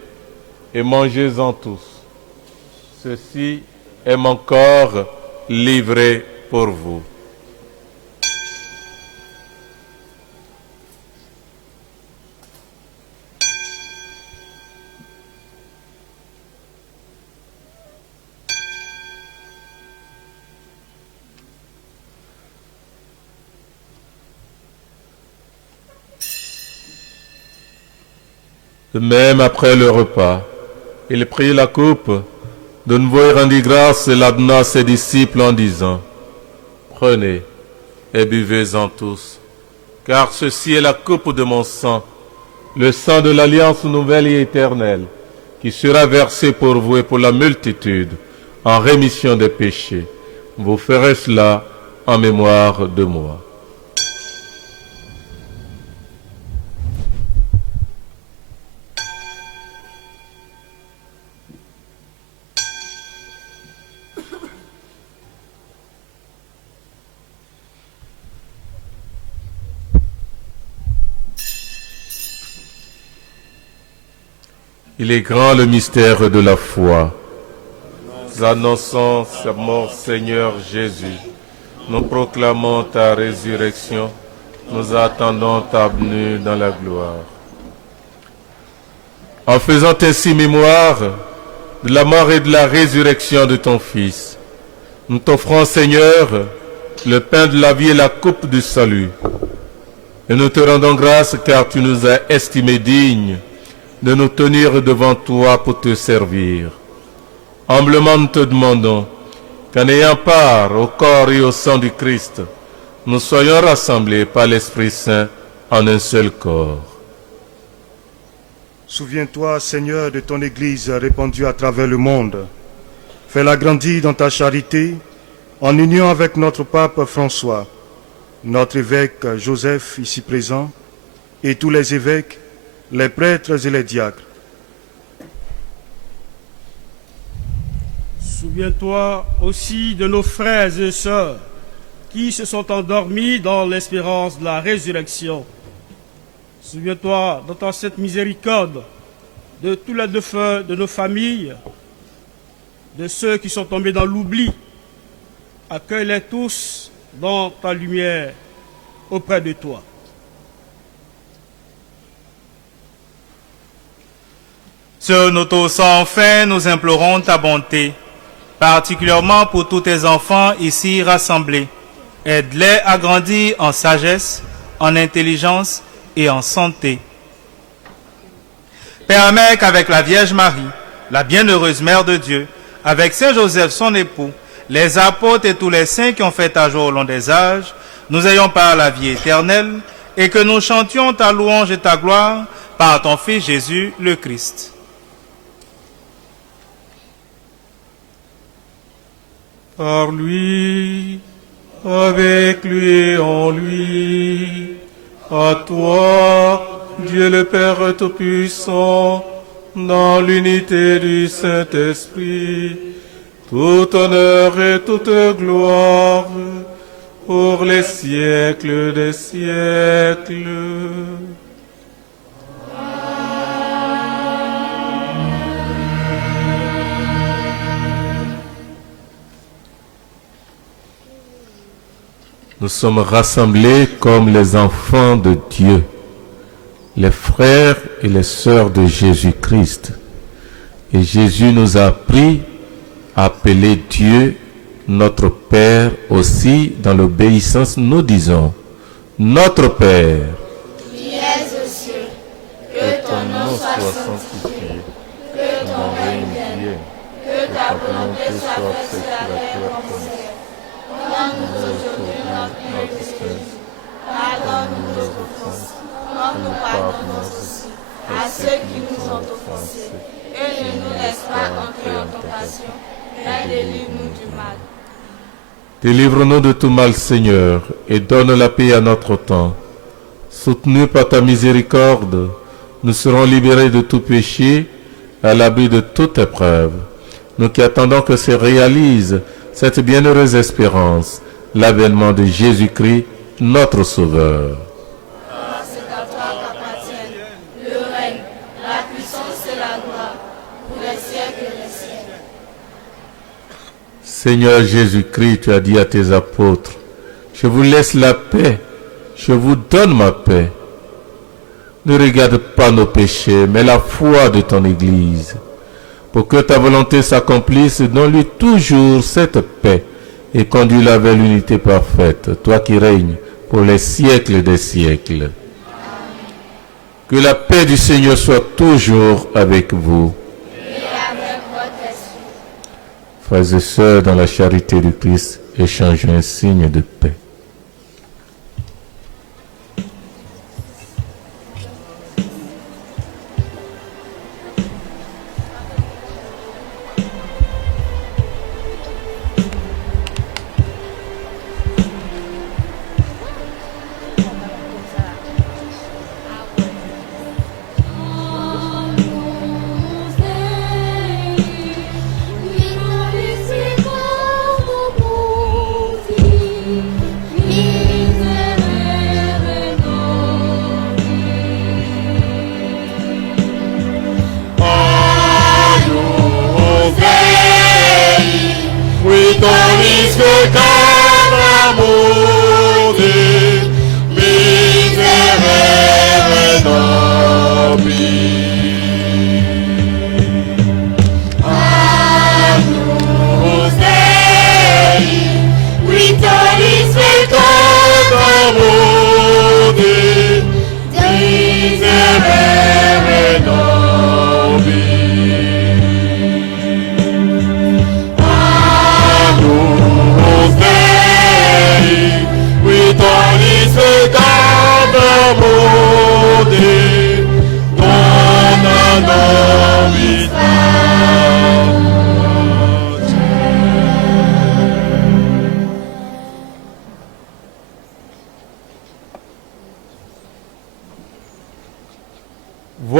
et mangez-en tous. Ceci est mon corps livré pour vous. » De même, après le repas, il prit la coupe, de nouveau il rendit grâce et la donna à ses disciples en disant, « Prenez et buvez-en tous, car ceci est la coupe de mon sang, le sang de l'alliance nouvelle et éternelle, qui sera versé pour vous et pour la multitude, en rémission des péchés. Vous ferez cela en mémoire de moi. » Il est grand le mystère de la foi. Nous annonçons sa mort, Seigneur Jésus. Nous proclamons ta résurrection. Nous attendons ta venue dans la gloire. En faisant ainsi mémoire de la mort et de la résurrection de ton Fils, nous t'offrons, Seigneur, le pain de la vie et la coupe du salut. Et nous te rendons grâce car tu nous as estimés dignes de nous tenir devant toi pour te servir. Humblement nous te demandons qu'en ayant part au corps et au sang du Christ, nous soyons rassemblés par l'Esprit Saint en un seul corps. Souviens-toi, Seigneur, de ton Église répandue à travers le monde. Fais-la grandir dans ta charité, en union avec notre pape François, notre évêque Joseph, ici présent, et tous les évêques, les prêtres et les diacres. Souviens-toi aussi de nos frères et sœurs qui se sont endormis dans l'espérance de la résurrection. Souviens-toi dans ta sainte miséricorde de tous les défunts de nos familles, de ceux qui sont tombés dans l'oubli. Accueille-les tous dans ta lumière auprès de toi. Sur nos taux sans fin, nous implorons ta bonté, particulièrement pour tous tes enfants ici rassemblés. Aide-les à grandir en sagesse, en intelligence et en santé. Permets qu'avec la Vierge Marie, la bienheureuse Mère de Dieu, avec Saint Joseph son époux, les apôtres et tous les saints qui ont fait ta joie au long des âges, nous ayons par la vie éternelle et que nous chantions ta louange et ta gloire par ton Fils Jésus le Christ. Par lui, avec lui et en lui, à toi, Dieu le Père Tout-Puissant, dans l'unité du Saint-Esprit, tout honneur et toute gloire, pour les siècles des siècles. Nous sommes rassemblés comme les enfants de Dieu, les frères et les sœurs de Jésus-Christ. Et Jésus nous a appris à appeler Dieu notre Père aussi dans l'obéissance. Nous disons, notre Père, qui es aux cieux, que ton nom soit sanctifié, que ton règne vienne, que ta volonté soit faite sur la terre comme au ciel. Donne-nous aujourd'hui notre pain quotidien. Pardonne-nous nos offenses, comme nous pardonnons aussi à ceux qui nous ont offensés. Et ne nous laisse pas entrer en tentation, mais délivre-nous du mal. délivre-nous de tout mal, Seigneur, et donne la paix à notre temps. Soutenus par ta miséricorde, nous serons libérés de tout péché, à l'abri de toute épreuve. Nous qui attendons que se réalise cette bienheureuse espérance, l'avènement de Jésus-Christ, notre Sauveur. C'est à toi qu'appartiennent le règne, la puissance et la gloire, pour les siècles et les siècles. Seigneur Jésus-Christ, tu as dit à tes apôtres, je vous laisse la paix, je vous donne ma paix. Ne regarde pas nos péchés, mais la foi de ton Église. Pour que ta volonté s'accomplisse, donne-lui toujours cette paix et conduis-la vers l'unité parfaite, toi qui règnes pour les siècles des siècles. Que la paix du Seigneur soit toujours avec vous. Et avec votre esprit. Frères et sœurs, dans la charité du Christ, échangeons un signe de paix.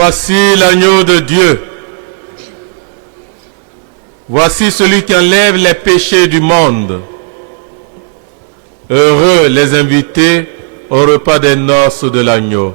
Voici l'agneau de Dieu. Voici celui qui enlève les péchés du monde. Heureux les invités au repas des noces de l'agneau.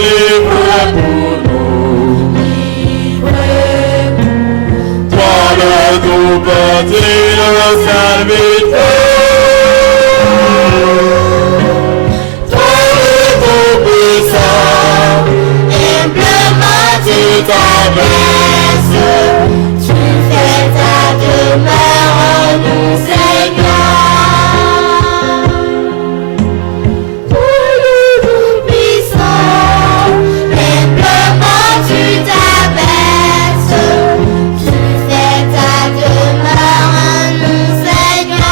livré pour nous. Toi le tout petit, le serviteur. Toi le tout puissant, humblement tu t'abaisses. Tu fais ta demeure en nous, Seigneur. Toi le tout puissant, humblement tu t'abaisses. Tu fais ta demeure en nous, Seigneur.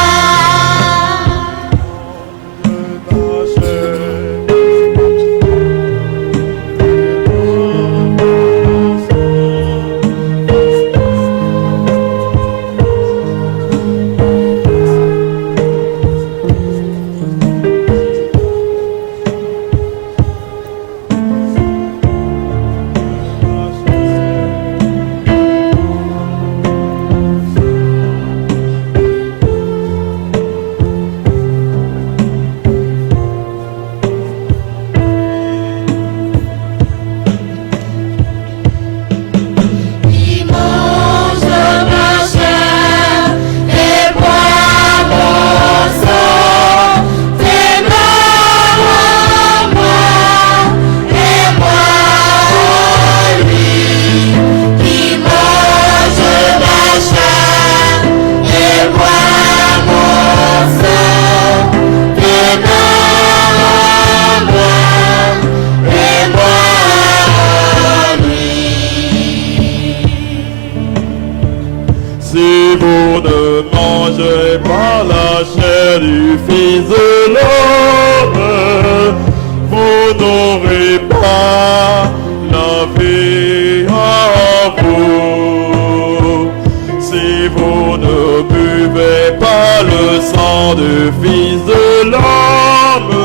Qui mange ma chair et boit mon sang, demeure en moi et moi en lui. Qui mange ma chair et boit mon sang, demeure en moi et moi en lui. Si vous ne mangez pas la chair du Fils de l'homme, vous n'aurez pas la vie en vous. Si vous ne buvez pas le sang du Fils de l'homme,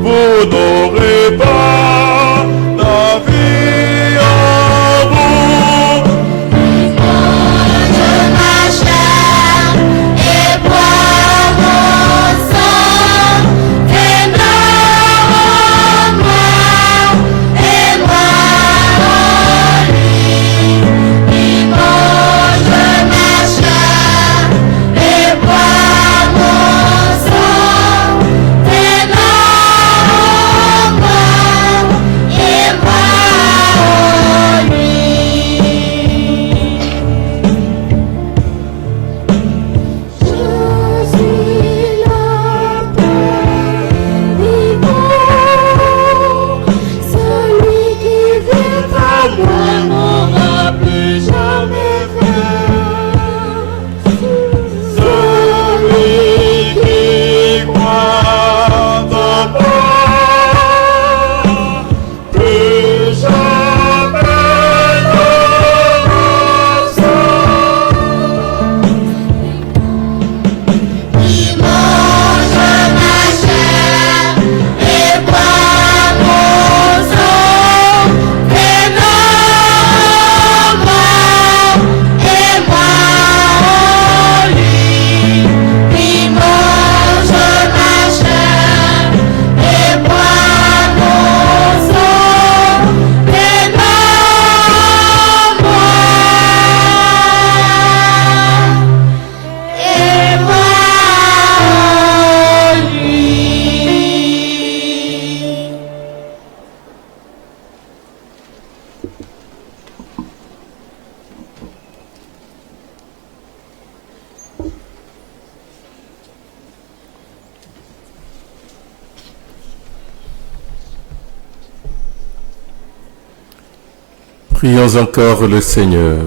vous n'aurez pas la vie en vous. Mange ma chair et bois mon sang, demeure en moi et moi en lui. Qui mange ma chair et boit mon sang, demeure en moi et moi en lui. Je suis la paix vivant, celui qui vit en moi n'aura plus jamais faim. Celui qui croit en moi, plus jamais n'aura Qui mange ma chair et boit mon sang, demeure en moi et moi en lui. Qui mange ma chair et boit mon sang, demeure en moi et moi en lui. Prions encore le Seigneur.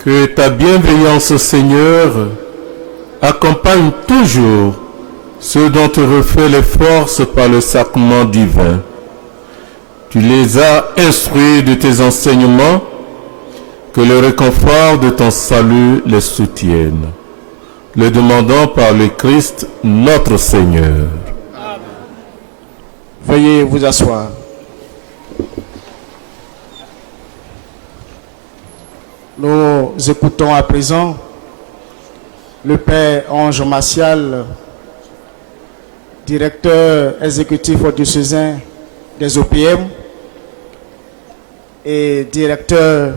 Que ta bienveillance, Seigneur, accompagne toujours ceux dont tu refais les forces par le sacrement divin. Tu les as instruits de tes enseignements, que le réconfort de ton salut les soutienne. Le demandons par le Christ notre Seigneur. Veuillez vous asseoir. Nous écoutons à présent le Père Ange Martial, directeur exécutif au diocésain des OPM et directeur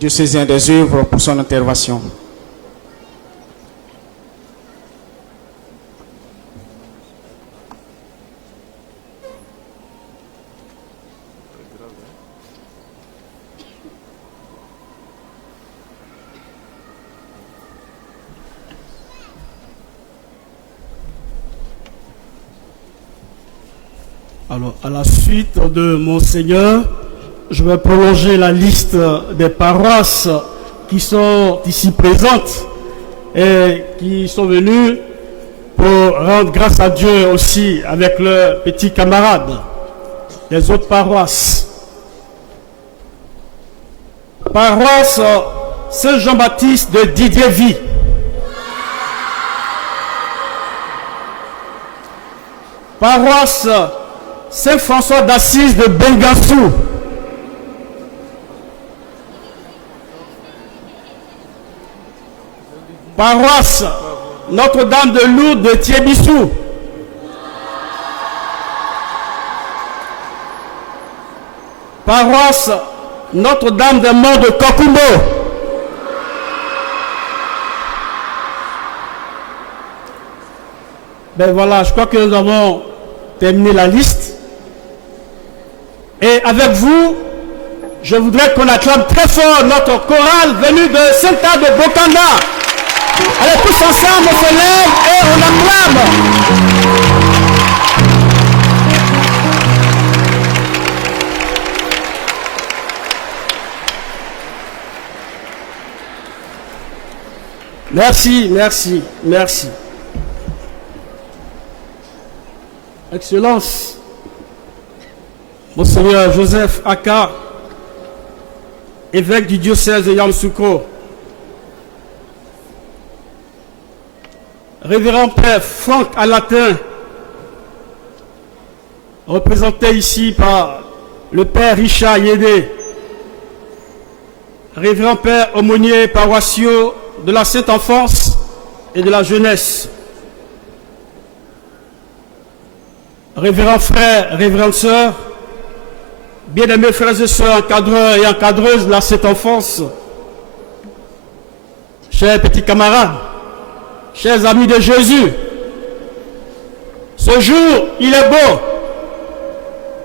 diocésain des œuvres pour son intervention. Alors, à la suite de Monseigneur, je vais prolonger la liste des paroisses qui sont ici présentes et qui sont venues pour rendre grâce à Dieu aussi avec leurs petits camarades des autres paroisses. Paroisse Saint-Jean-Baptiste de Didier-Vie. Paroisse Saint-François d'Assise de Bengassou. Paroisse Notre-Dame de Lourdes de Thiébissou. Paroisse Notre-Dame des Monts de Kokumbo. Ben voilà, je crois que nous avons terminé la liste. Et avec vous, je voudrais qu'on acclame très fort notre chorale venue de Saint-Anne de Bokanda. Allez, tous ensemble, on se lève et on acclame. Merci, merci, merci. Excellence, Monseigneur Joseph Aka, évêque du diocèse de Yamoussoukro, Révérend Père Franck Alatin, représenté ici par le Père Richard Yédé, Révérend Père aumônier paroissiaux de la Sainte Enfance et de la Jeunesse, Révérends frères, révérends sœurs, bien-aimés frères et sœurs, encadreurs et encadreuses de la Sainte Enfance, chers petits camarades, chers amis de Jésus, ce jour, il est beau,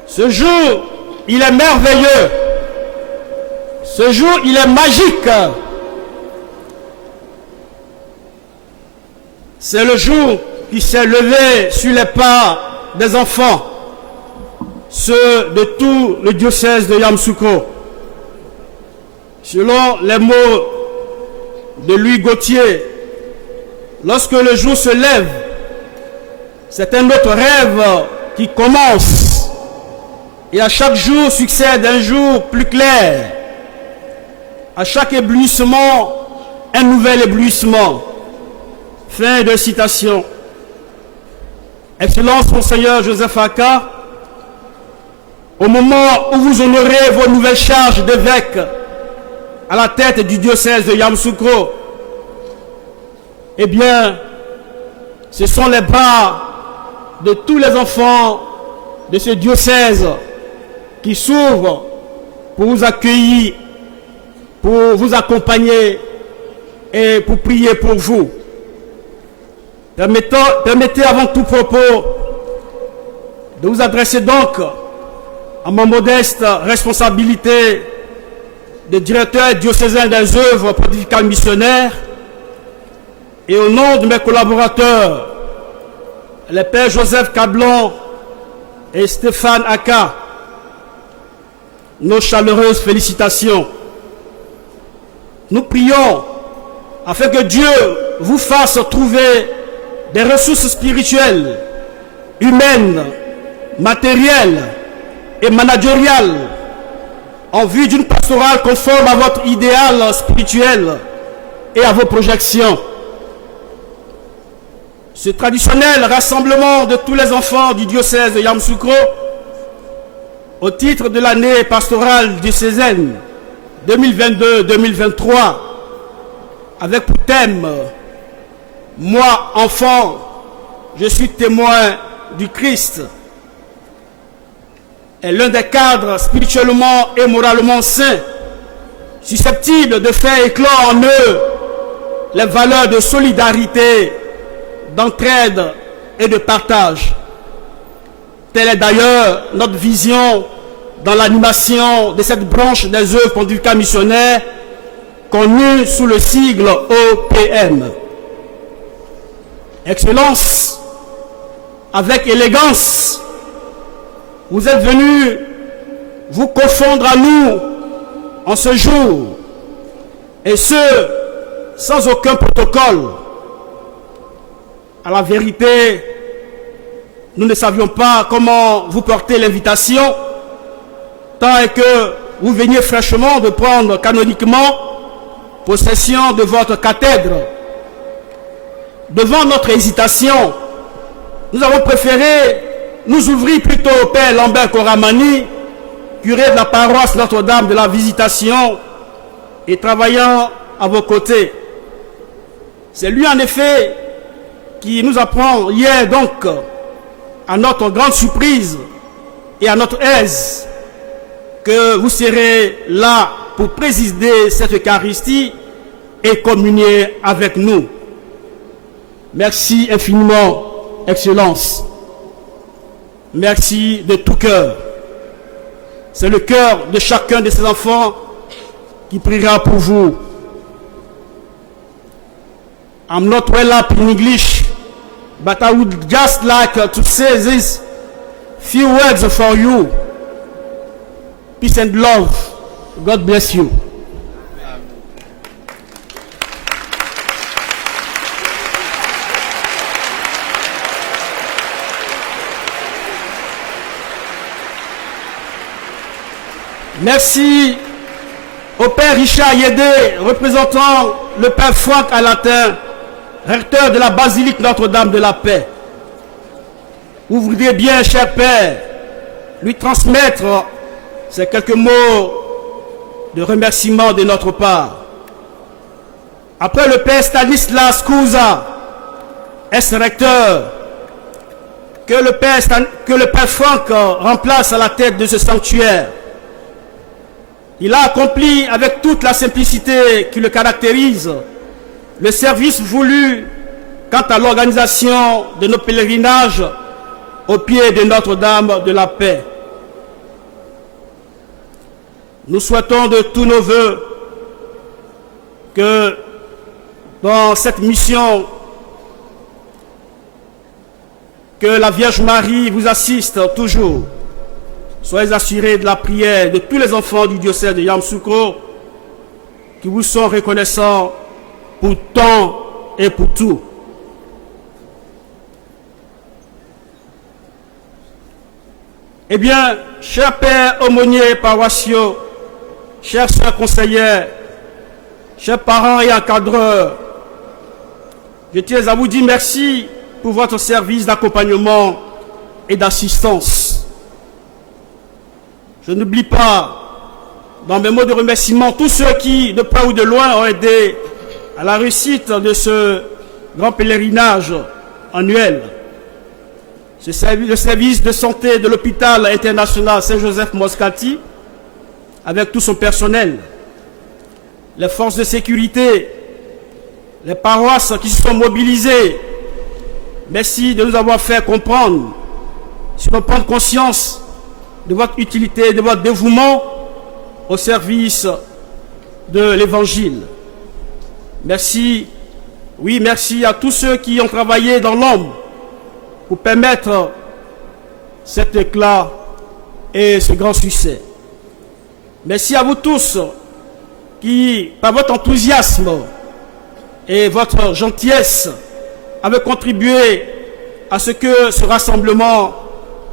ce jour, il est merveilleux, ce jour, il est magique. C'est le jour qui s'est levé sur les pas des enfants, ceux de tout le diocèse de Yamoussoukro. Selon les mots de Louis Gauthier, lorsque le jour se lève, c'est un autre rêve qui commence. Et à chaque jour succède un jour plus clair. À chaque éblouissement, un nouvel éblouissement. Fin de citation. Excellence, Monseigneur Joseph Aka, au moment où vous honorez vos nouvelles charges d'évêque à la tête du diocèse de Yamoussoukro, eh bien, ce sont les bras de tous les enfants de ce diocèse qui s'ouvrent pour vous accueillir, pour vous accompagner et pour prier pour vous. Permettez avant tout propos de vous adresser donc à ma modeste responsabilité de directeur diocésain des œuvres pontificales missionnaires et au nom de mes collaborateurs, les pères Joseph Cablon et Stéphane Aka, nos chaleureuses félicitations. Nous prions afin que Dieu vous fasse trouver des ressources spirituelles, humaines, matérielles et managériales en vue d'une pastorale conforme à votre idéal spirituel et à vos projections. Ce traditionnel rassemblement de tous les enfants du diocèse de Yamoussoukro au titre de l'année pastorale diocésaine 2022-2023 avec pour thème « Moi, enfant, je suis témoin du Christ », est l'un des cadres spirituellement et moralement sains, susceptibles de faire éclore en eux les valeurs de solidarité, d'entraide et de partage. Telle est d'ailleurs notre vision dans l'animation de cette branche des œuvres pontificales missionnaires connue sous le sigle OPM. Excellence, avec élégance, vous êtes venus vous confondre à nous en ce jour, et ce, sans aucun protocole. À la vérité, nous ne savions pas comment vous porter l'invitation, tant est que vous veniez fraîchement de prendre canoniquement possession de votre cathèdre. Devant notre hésitation, nous avons préféré nous ouvrir plutôt au Père Lambert Koramani, curé de la paroisse Notre-Dame de la Visitation, et travaillant à vos côtés. C'est lui en effet qui nous apprend hier donc, à notre grande surprise et à notre aise, que vous serez là pour présider cette Eucharistie et communier avec nous. Merci infiniment, Excellence. Merci de tout cœur. C'est le cœur de chacun de ces enfants qui priera pour vous. I'm not well up in English, but I would just like to say these few words for you. Peace and love. God bless you. Merci au Père Richard Yédé, représentant le Père Franck Alatin, recteur de la Basilique Notre-Dame de la Paix. Vous voudriez bien, cher Père, lui transmettre ces quelques mots de remerciement de notre part. Après le Père Stanislas Kouza, ex-recteur, que le Père Franck remplace à la tête de ce sanctuaire. Il a accompli avec toute la simplicité qui le caractérise le service voulu quant à l'organisation de nos pèlerinages au pied de Notre-Dame de la Paix. Nous souhaitons de tous nos voeux que dans cette mission, que la Vierge Marie vous assiste toujours. Soyez assurés de la prière de tous les enfants du diocèse de Yamoussoukro qui vous sont reconnaissants pour tant et pour tout. Eh bien, chers pères aumôniers paroissiaux, chers sœurs conseillères, chers parents et encadreurs, je tiens à vous dire merci pour votre service d'accompagnement et d'assistance. Je n'oublie pas, dans mes mots de remerciement, tous ceux qui, de près ou de loin, ont aidé à la réussite de ce grand pèlerinage annuel. Le service de santé de l'hôpital international Saint-Joseph Moscati, avec tout son personnel, les forces de sécurité, les paroisses qui se sont mobilisées. Merci de nous avoir fait comprendre, si on prend conscience de votre utilité, de votre dévouement au service de l'Évangile. Merci, oui, merci à tous ceux qui ont travaillé dans l'ombre pour permettre cet éclat et ce grand succès. Merci à vous tous qui, par votre enthousiasme et votre gentillesse, avez contribué à ce que ce rassemblement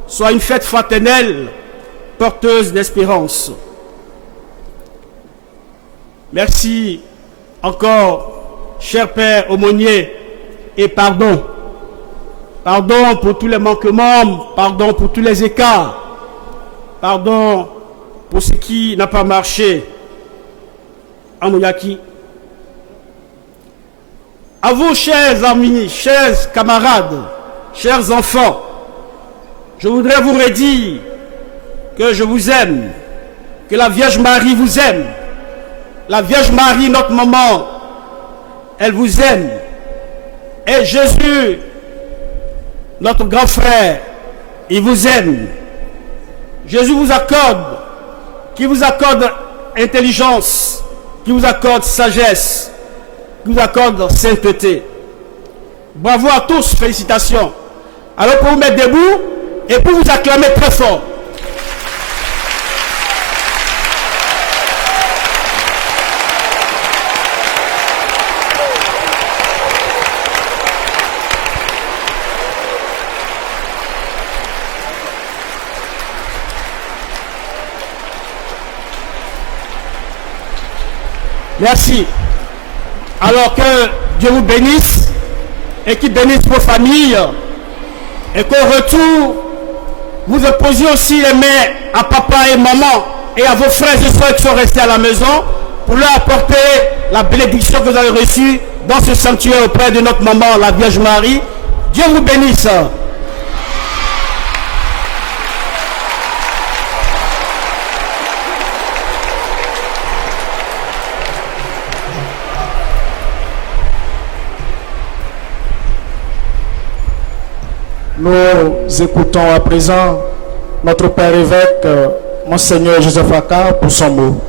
soit une fête fraternelle, porteuse d'espérance. Merci encore, cher Père aumônier, et pardon. Pardon pour tous les manquements, pardon pour tous les écarts, pardon pour ce qui n'a pas marché. Amouyaki. À vous, chers amis, chers camarades, chers enfants, je voudrais vous redire que je vous aime, que la Vierge Marie vous aime. La Vierge Marie, notre maman, elle vous aime. Et Jésus, notre grand frère, il vous aime. Jésus vous accorde, qui vous accorde intelligence, qui vous accorde sagesse, qui vous accorde sainteté. Bravo à tous, félicitations. Alors pour vous mettre debout et pour vous acclamer très fort. Merci. Alors que Dieu vous bénisse et qu'il bénisse vos familles et qu'au retour, vous opposiez aussi les mains à papa et maman et à vos frères et soeurs qui sont restés à la maison pour leur apporter la bénédiction que vous avez reçue dans ce sanctuaire auprès de notre maman, la Vierge Marie. Dieu vous bénisse. Nous écoutons à présent notre Père évêque, Monseigneur Joseph Aka, pour son mot.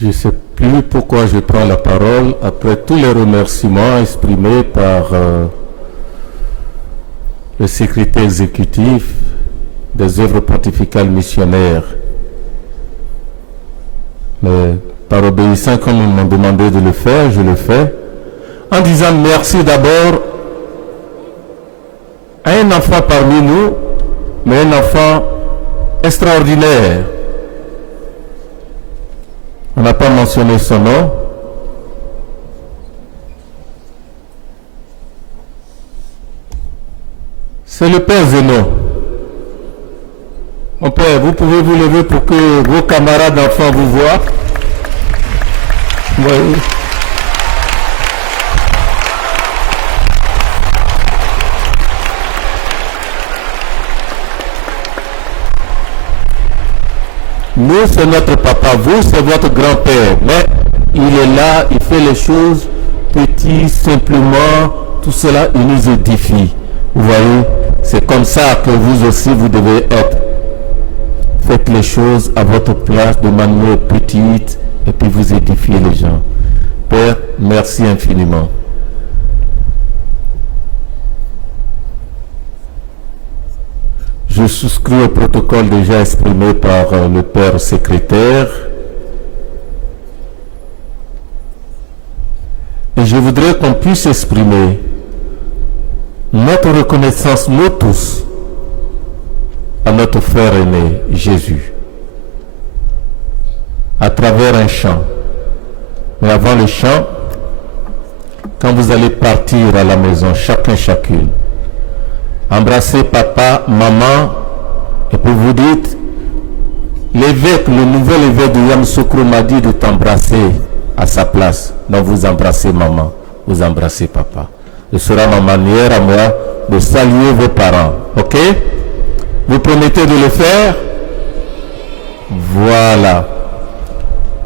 Je ne sais plus pourquoi je prends la parole après tous les remerciements exprimés par le secrétaire exécutif des œuvres pontificales missionnaires. Mais par obéissance, comme ils m'ont demandé de le faire, je le fais, en disant merci d'abord à un enfant parmi nous, mais un enfant extraordinaire. On n'a pas mentionné son nom. C'est le Père Zénon. Mon Père, vous pouvez vous lever pour que vos camarades d'enfants vous voient. Oui. Nous, c'est notre papa, vous, c'est votre grand-père. Mais il est là, il fait les choses petites, simplement, tout cela, il nous édifie. Vous voyez, c'est comme ça que vous aussi, vous devez être. Faites les choses à votre place, de manière petite, et puis vous édifiez les gens. Père, merci infiniment. Je souscris au protocole déjà exprimé par le Père secrétaire. Et je voudrais qu'on puisse exprimer notre reconnaissance, nous tous, à notre frère aîné, Jésus, à travers un chant. Mais avant le chant, quand vous allez partir à la maison, chacun, chacune, embrassez papa, maman, et puis vous dites, l'évêque, le nouvel évêque de Yamoussoukro m'a dit de t'embrasser à sa place. Donc vous embrassez maman, vous embrassez papa. Ce sera ma manière à moi de saluer vos parents. Ok? Vous promettez de le faire? Voilà.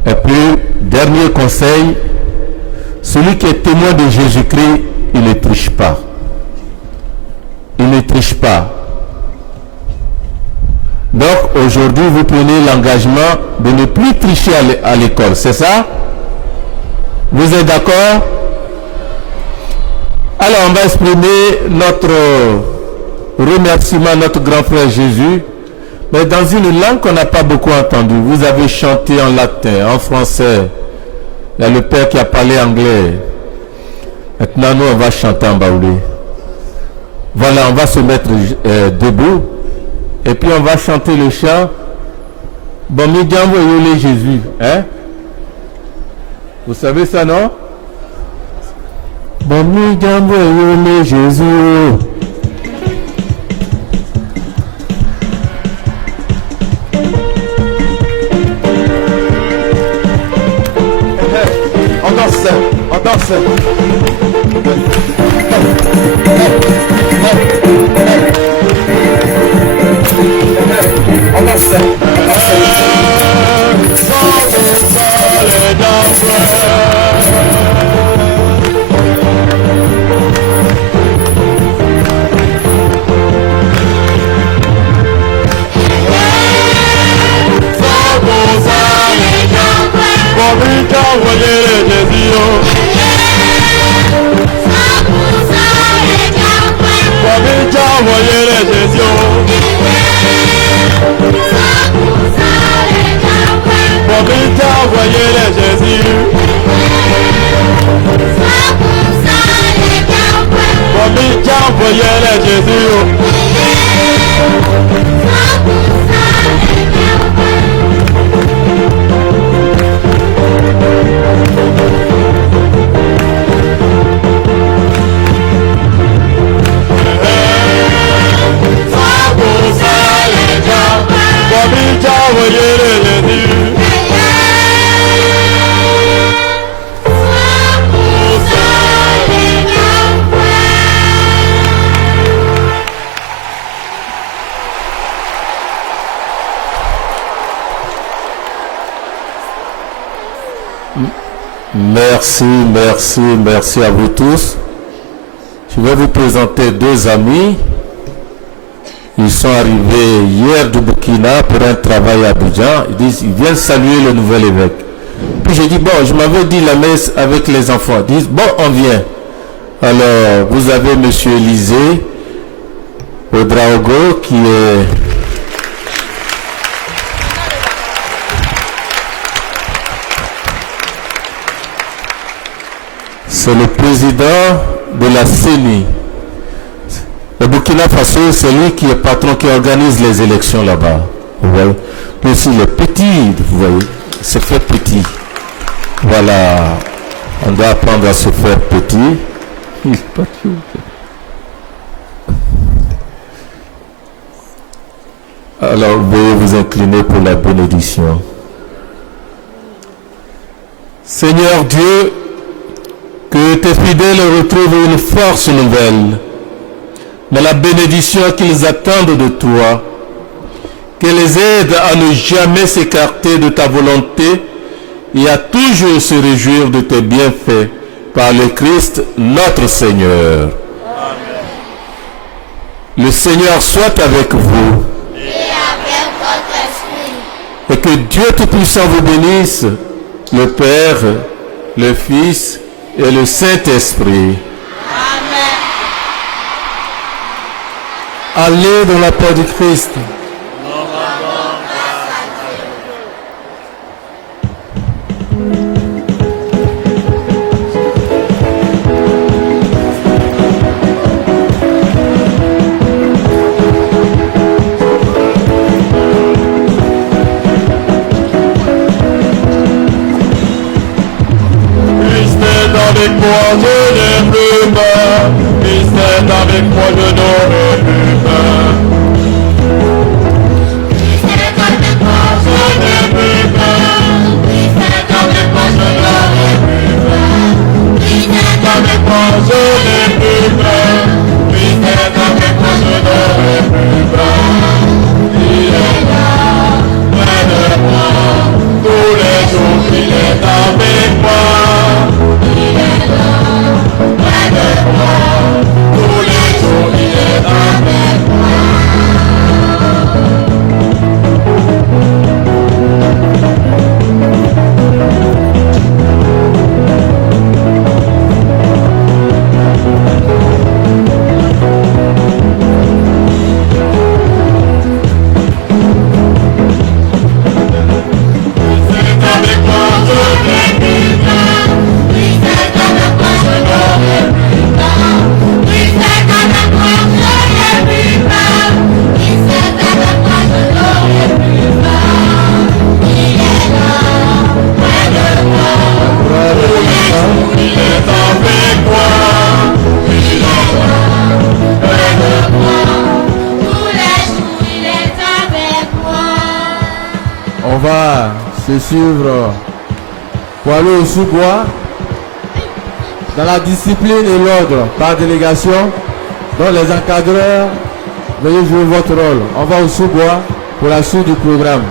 Et puis, dernier conseil, celui qui est témoin de Jésus-Christ, il ne triche pas. Il ne triche pas. Donc aujourd'hui, vous prenez l'engagement de ne plus tricher à l'école, c'est ça? Vous êtes d'accord? Alors on va exprimer notre remerciement à notre grand frère Jésus, mais dans une langue qu'on n'a pas beaucoup entendue. Vous avez chanté en latin, en français. Il y a le père qui a parlé anglais. Maintenant, nous, on va chanter en baoulé. Voilà, on va se mettre debout et puis on va chanter le chant. Bon, Jésus, hein? Vous savez ça, non? Bon, nous avons Jésus. On danse, on danse. On danse, Voyez les Jésus. Voyez les Jésus. Merci à vous tous. Je vais vous présenter deux amis. Ils sont arrivés hier du Burkina pour un travail à Abidjan. Ils viennent saluer le nouvel évêque. Puis j'ai dit, bon, je m'avais dit la messe avec les enfants. Ils disent, bon, on vient. Alors, vous avez M. Élisée Ouedraogo qui est... C'est le président de la CENI. Le Burkina Faso, c'est lui qui est patron, qui organise les élections là-bas. Vous voyez. Lui aussi, il est petit, vous voyez. C'est fait petit. Voilà. On doit apprendre à se faire petit. Il est pas tout. Alors, vous pouvez vous incliner pour la bénédiction. Seigneur Dieu, que tes fidèles retrouvent une force nouvelle dans la bénédiction qu'ils attendent de toi, qu'elle les aide à ne jamais s'écarter de ta volonté et à toujours se réjouir de tes bienfaits par le Christ notre Seigneur. Amen. Le Seigneur soit avec vous. Et avec votre esprit. Et que Dieu Tout-Puissant vous bénisse, le Père, le Fils et le Saint-Esprit. Amen. Allez dans la paix du Christ. Avec moi je n'ai plus peur, Christ est avec moi je n'aurai plus peur. Christ est avec moi je n'ai plus peur, Christ est avec moi je n'aurai plus peur. Christ est avec moi je n'ai plus peur, Christ est avec moi je n'aurai plus peur. Il est là, près de moi, tous les jours il est avec moi. Tous les jours il est avec moi. se suivre pour aller au sous-bois dans la discipline et l'ordre par délégation. Donc les encadreurs, veuillez jouer votre rôle. On va au sous-bois pour la suite du programme.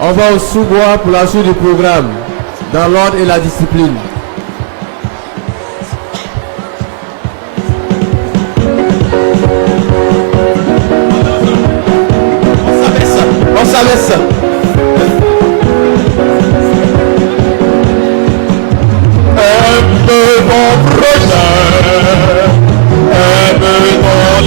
On va au sous-bois pour la suite du programme, dans l'ordre et la discipline. On s'abaisse. Aime mon prochain, aime ton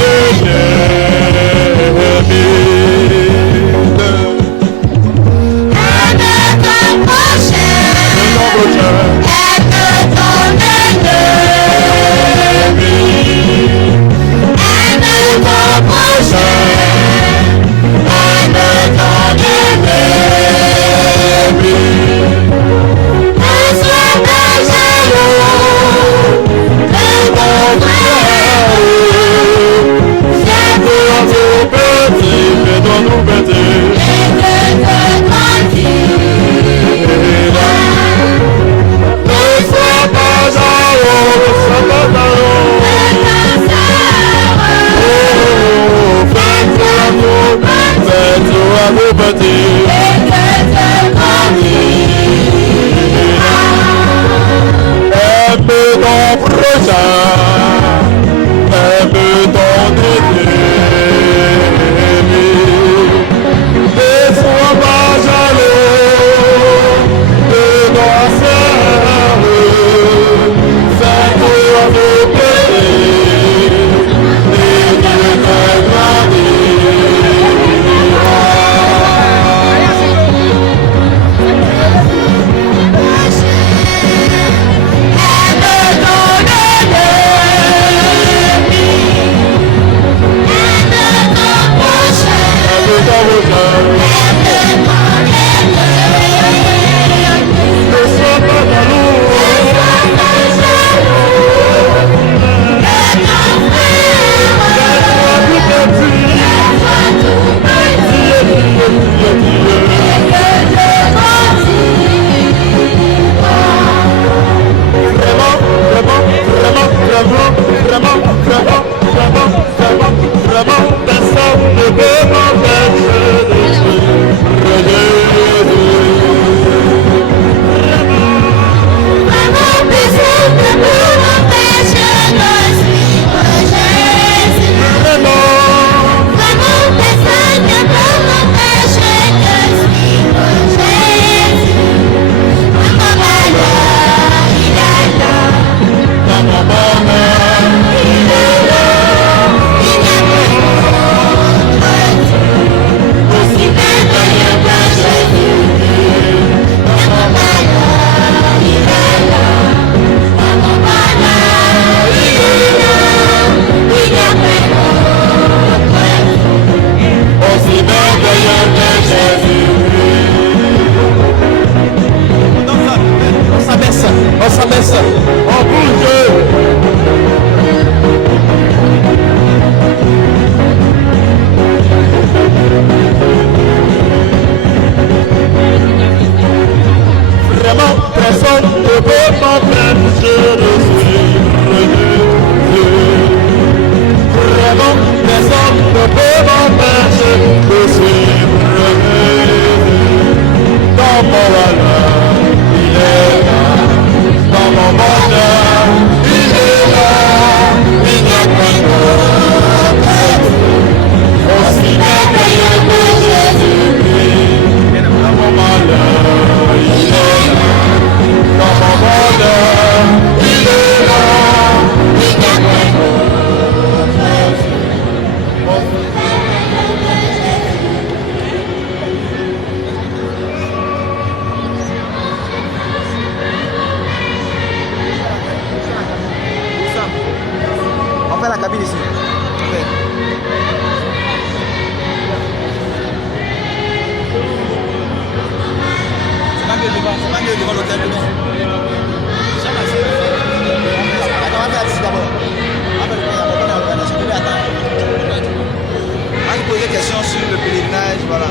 Sur le pèlerinage, voilà.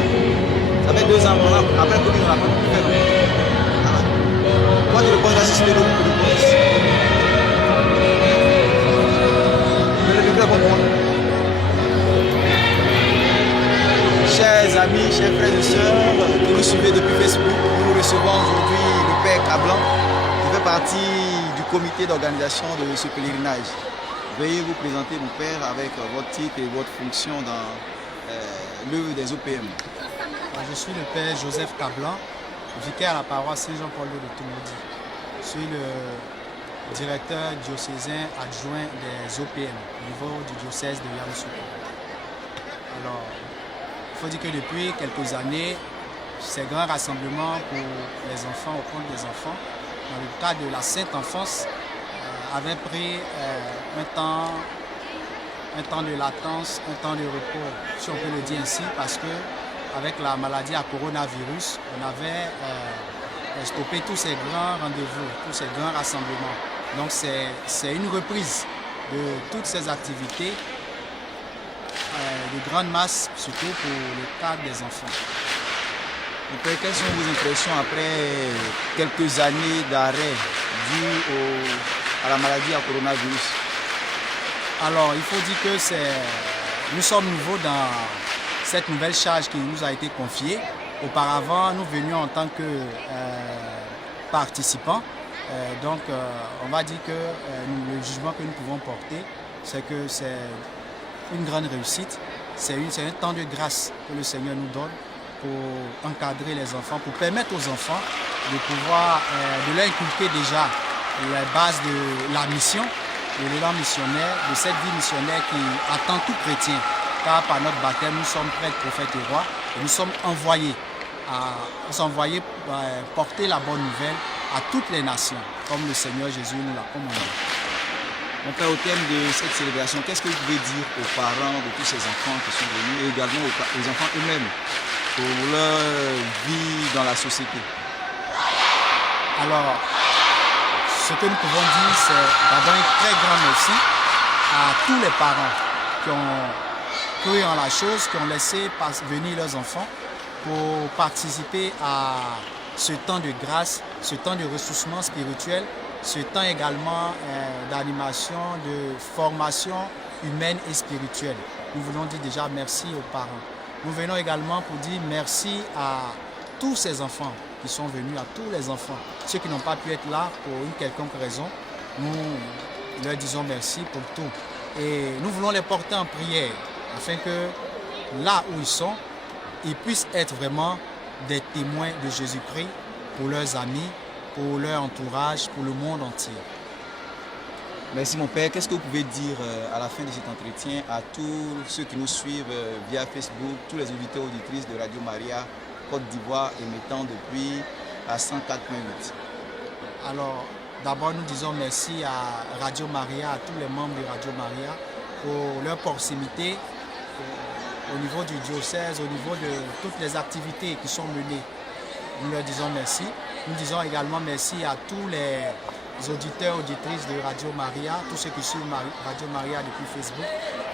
Ça fait 2 2 ans, après le Covid, on n'a pas pu faire. Moi, je réponds d'assister le police. Mais le micro est bon pour moi. Chers amis, chers frères et sœurs, que nous suivez depuis Facebook, nous recevons aujourd'hui le Père Cablan, qui fait partie du comité d'organisation de ce pèlerinage. Veuillez vous présenter, mon Père, avec votre titre et votre fonction dans l'œuvre des OPM. Je suis le Père Joseph Cablan, vicaire à la paroisse Saint-Jean-Paul II de Toumoudi. Je suis le directeur diocésain adjoint des OPM au niveau du diocèse de Yamoussoukro. Alors, il faut dire que depuis quelques années, ces grands rassemblements pour les enfants, au compte des enfants, dans le cadre de la Sainte Enfance, avaient pris un temps de latence, un temps de repos, si on peut le dire ainsi, parce que avec la maladie à coronavirus, on avait stoppé tous ces grands rendez-vous, tous ces grands rassemblements. Donc c'est une reprise de toutes ces activités de grande masse, surtout pour le cadre des enfants. Quelles sont vos impressions après quelques années d'arrêt dû à la maladie à coronavirus? Alors, il faut dire que nous sommes nouveaux dans cette nouvelle charge qui nous a été confiée. Auparavant, nous venions en tant que participants. Donc, on va dire que le jugement que nous pouvons porter, c'est que c'est une grande réussite. C'est un temps de grâce que le Seigneur nous donne pour encadrer les enfants, pour permettre aux enfants de pouvoir, de leur inculquer déjà les bases de la mission, de l'élan missionnaire, de cette vie missionnaire qui attend tout chrétien. Car par notre baptême, nous sommes prêtres, prophètes et rois, et nous sommes envoyés porter la bonne nouvelle à toutes les nations, comme le Seigneur Jésus nous l'a commandé. Mon Père, au thème de cette célébration, qu'est-ce que vous pouvez dire aux parents de tous ces enfants qui sont venus et également aux enfants eux-mêmes pour leur vie dans la société? Alors, ce que nous pouvons dire, c'est d'abord un très grand merci à tous les parents qui ont cru en la chose, qui ont laissé venir leurs enfants pour participer à ce temps de grâce, ce temps de ressourcement spirituel, ce temps également d'animation, de formation humaine et spirituelle. Nous voulons dire déjà merci aux parents. Nous venons également pour dire merci à tous ces enfants qui sont venus, à tous les enfants. Ceux qui n'ont pas pu être là pour une quelconque raison, nous leur disons merci pour tout. Et nous voulons les porter en prière afin que là où ils sont, ils puissent être vraiment des témoins de Jésus-Christ pour leurs amis, pour leur entourage, pour le monde entier. Merci mon Père. Qu'est-ce que vous pouvez dire à la fin de cet entretien à tous ceux qui nous suivent via Facebook, tous les auditeurs et auditrices de Radio Maria, Côte d'Ivoire, émettant depuis à 104.8? Alors, d'abord, nous disons merci à Radio Maria, à tous les membres de Radio Maria pour leur proximité au niveau du diocèse, au niveau de toutes les activités qui sont menées. Nous leur disons merci. Nous disons également merci à tous les auditeurs, auditrices de Radio Maria, tous ceux qui suivent Radio Maria depuis Facebook.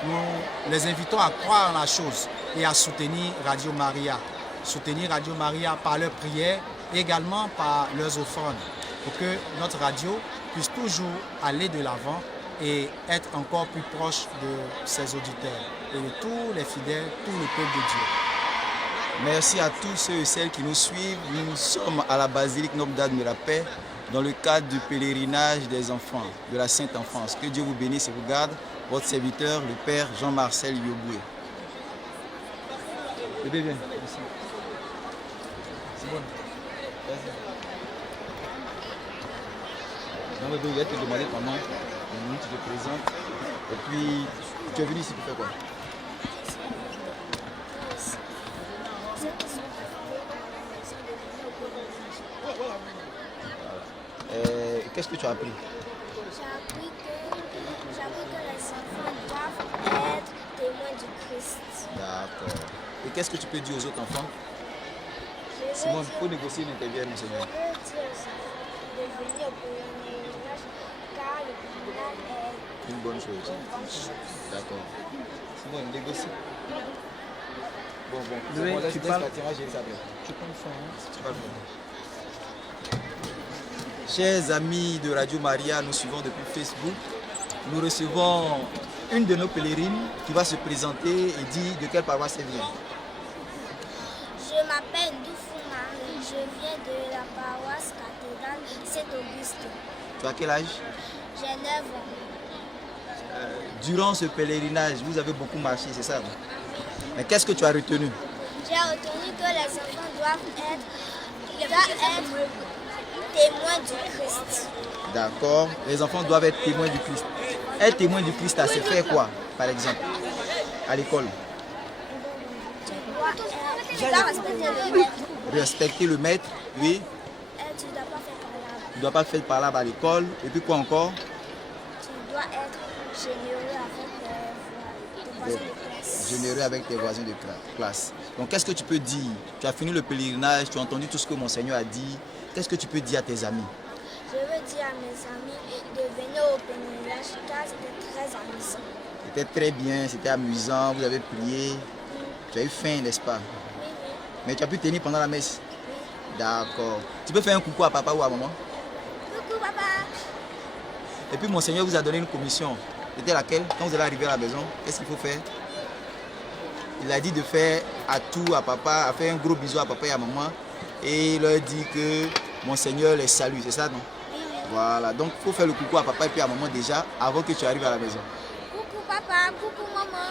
Nous les invitons à croire en la chose et à soutenir Radio Maria. Soutenir Radio Maria par leurs prières et également par leurs offrandes pour que notre radio puisse toujours aller de l'avant et être encore plus proche de ses auditeurs et de tous les fidèles, tout le peuple de Dieu. Merci à tous ceux et celles qui nous suivent. Nous sommes à la basilique Notre-Dame de la Paix dans le cadre du pèlerinage des enfants, de la Sainte Enfance. Que Dieu vous bénisse et vous garde. Votre serviteur, le Père Jean-Marcel Yoboué. Bébé, viens. C'est bon. Vas-y. Non, bébé, il va te demander ton nom. Tu te présentes. Et puis, tu es venu ici pour faire quoi? Qu'est-ce que tu as appris? J'ai appris que les enfants doivent être témoins du Christ. D'accord. Et qu'est-ce que tu peux dire aux autres enfants? Simon, il faut négocier une interview, mon Seigneur. Je veux dire aux enfants de venir au pèlerinage car le pèlerinage est une bonne chose. D'accord. Simon, négocie. Bon, Oui, laisse tu parler. parles. Tu prends le son, hein, si tu parles bien. Chers amis de Radio Maria, nous suivons depuis Facebook. Nous recevons une de nos pèlerines qui va se présenter et dire de quelle paroisse elle vient. Je m'appelle Doufou Marie, je viens de la paroisse cathédrale Saint-Auguste. Tu as quel âge? J'ai 9 ans. Durant ce pèlerinage, vous avez beaucoup marché, c'est ça? Mais qu'est-ce que tu as retenu? J'ai retenu que les enfants doivent être témoins du Christ. D'accord. Les enfants doivent être témoins du Christ. Être témoin du Christ, c'est faire quoi, par exemple, à l'école? Tu dois respecter le maître. Respecter le maître, oui. Et tu ne dois pas faire palabre. Tu ne dois pas faire palabre à l'école. Et puis quoi encore? Tu dois être généreux avec tes voisins de classe. Généreux avec tes voisins de classe. Donc qu'est-ce que tu peux dire? Tu as fini le pèlerinage, tu as entendu tout ce que mon Seigneur a dit. Qu'est-ce que tu peux dire à tes amis? Je veux dire à mes amis de venir au pèlerinage car c'était très amusant. C'était très bien, c'était amusant, vous avez prié. Tu as eu faim, n'est-ce pas? Oui. Mais tu as pu tenir pendant la messe? D'accord. Tu peux faire un coucou à papa ou à maman? Coucou papa. Et puis mon Seigneur vous a donné une commission. C'était laquelle? Quand vous allez arriver à la maison, qu'est-ce qu'il faut faire? Il a dit de faire à tout à papa, à faire un gros bisou à papa et à maman. Et il leur dit que mon Seigneur les salue, c'est ça non? Oui. Voilà, donc il faut faire le coucou à papa et puis à maman déjà avant que tu arrives à la maison. Coucou papa, coucou maman.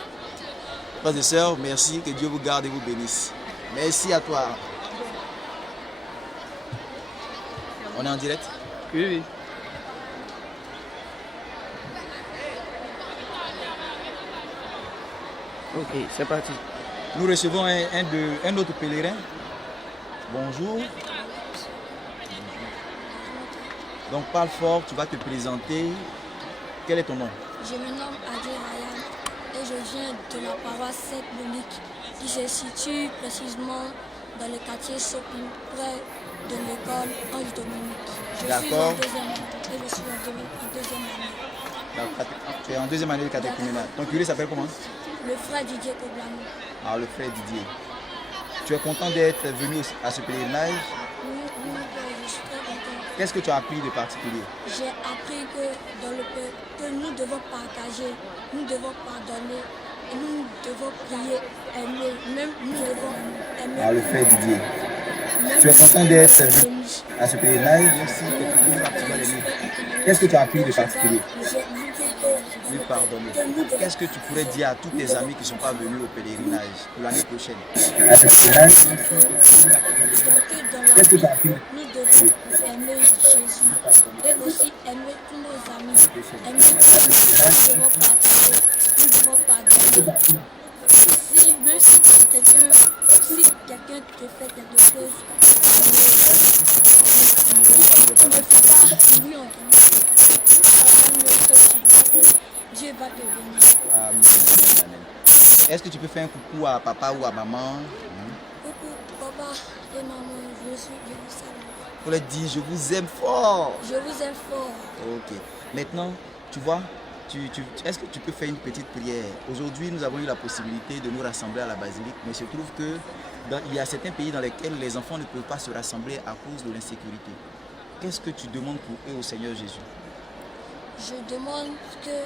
Frères et sœurs, merci, que Dieu vous garde et vous bénisse. Merci à toi. On est en direct? Oui. Ok, c'est parti. Nous recevons un autre pèlerin. Bonjour. Donc parle fort, tu vas te présenter. Quel est ton nom? Je me nomme Adil Ryan et je viens de la paroisse Sainte-Monique qui se situe précisément dans le quartier Sopin, près de l'école Ange Dominique. Je suis en deuxième année et je suis en deuxième année. Tu es en deuxième année de catéchuménat. Ton curé s'appelle comment? Le frère Didier Koblano. Ah, le frère Didier. Tu es content d'être venu à ce pèlerinage? Oui, je suis très content. Qu'est-ce que tu as appris de particulier? J'ai appris que dans le peuple, que nous devons partager, nous devons pardonner, et nous devons prier, aimer, même nous devons aimer. Ah, le frère Didier. Tu es content d'être venu à ce pèlerinage? Merci. Qu'est-ce que tu as appris de particulier? Lui pardonner. Qu'est-ce que tu pourrais dire à tous tes amis qui ne sont pas venus au pèlerinage pour l'année prochaine? À ce pèlerinage? Qu'est-ce que tu as appris? Nous devons aimer Jésus et aussi aimer tous nos amis. Aimer, nous devons partager, nous devons pardonner. Si quelqu'un te fait quelque chose, ne fais pas lui en Dieu va te bénir. Amen. Est-ce que tu peux faire un coucou à papa ou à maman? Coucou papa et maman, je vous salue. Pour leur dire, je vous aime fort. Je vous aime fort. Ok. Maintenant, tu vois, est-ce que tu peux faire une petite prière? Aujourd'hui, nous avons eu la possibilité de nous rassembler à la basilique, mais il se trouve que il y a certains pays dans lesquels les enfants ne peuvent pas se rassembler à cause de l'insécurité. Qu'est-ce que tu demandes pour eux au Seigneur Jésus? Je demande que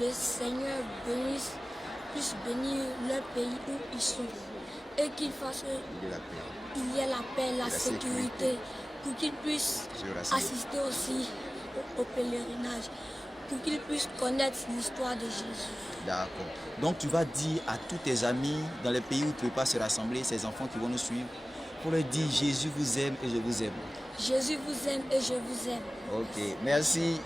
le Seigneur puisse bénir leur pays où ils sont et qu'il fasse il y ait la paix, la sécurité, pour qu'ils puissent assister aussi au pèlerinage, pour qu'ils puissent connaître l'histoire de Jésus. D'accord. Donc tu vas dire à tous tes amis dans les pays où tu ne peux pas se rassembler, ces enfants qui vont nous suivre, pour leur dire Jésus vous aime et je vous aime. Jésus vous aime et je vous aime. Ok, merci.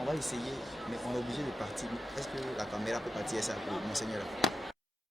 On va essayer, mais on est obligé de partir. Est-ce que la caméra peut partir ça pour Monseigneur?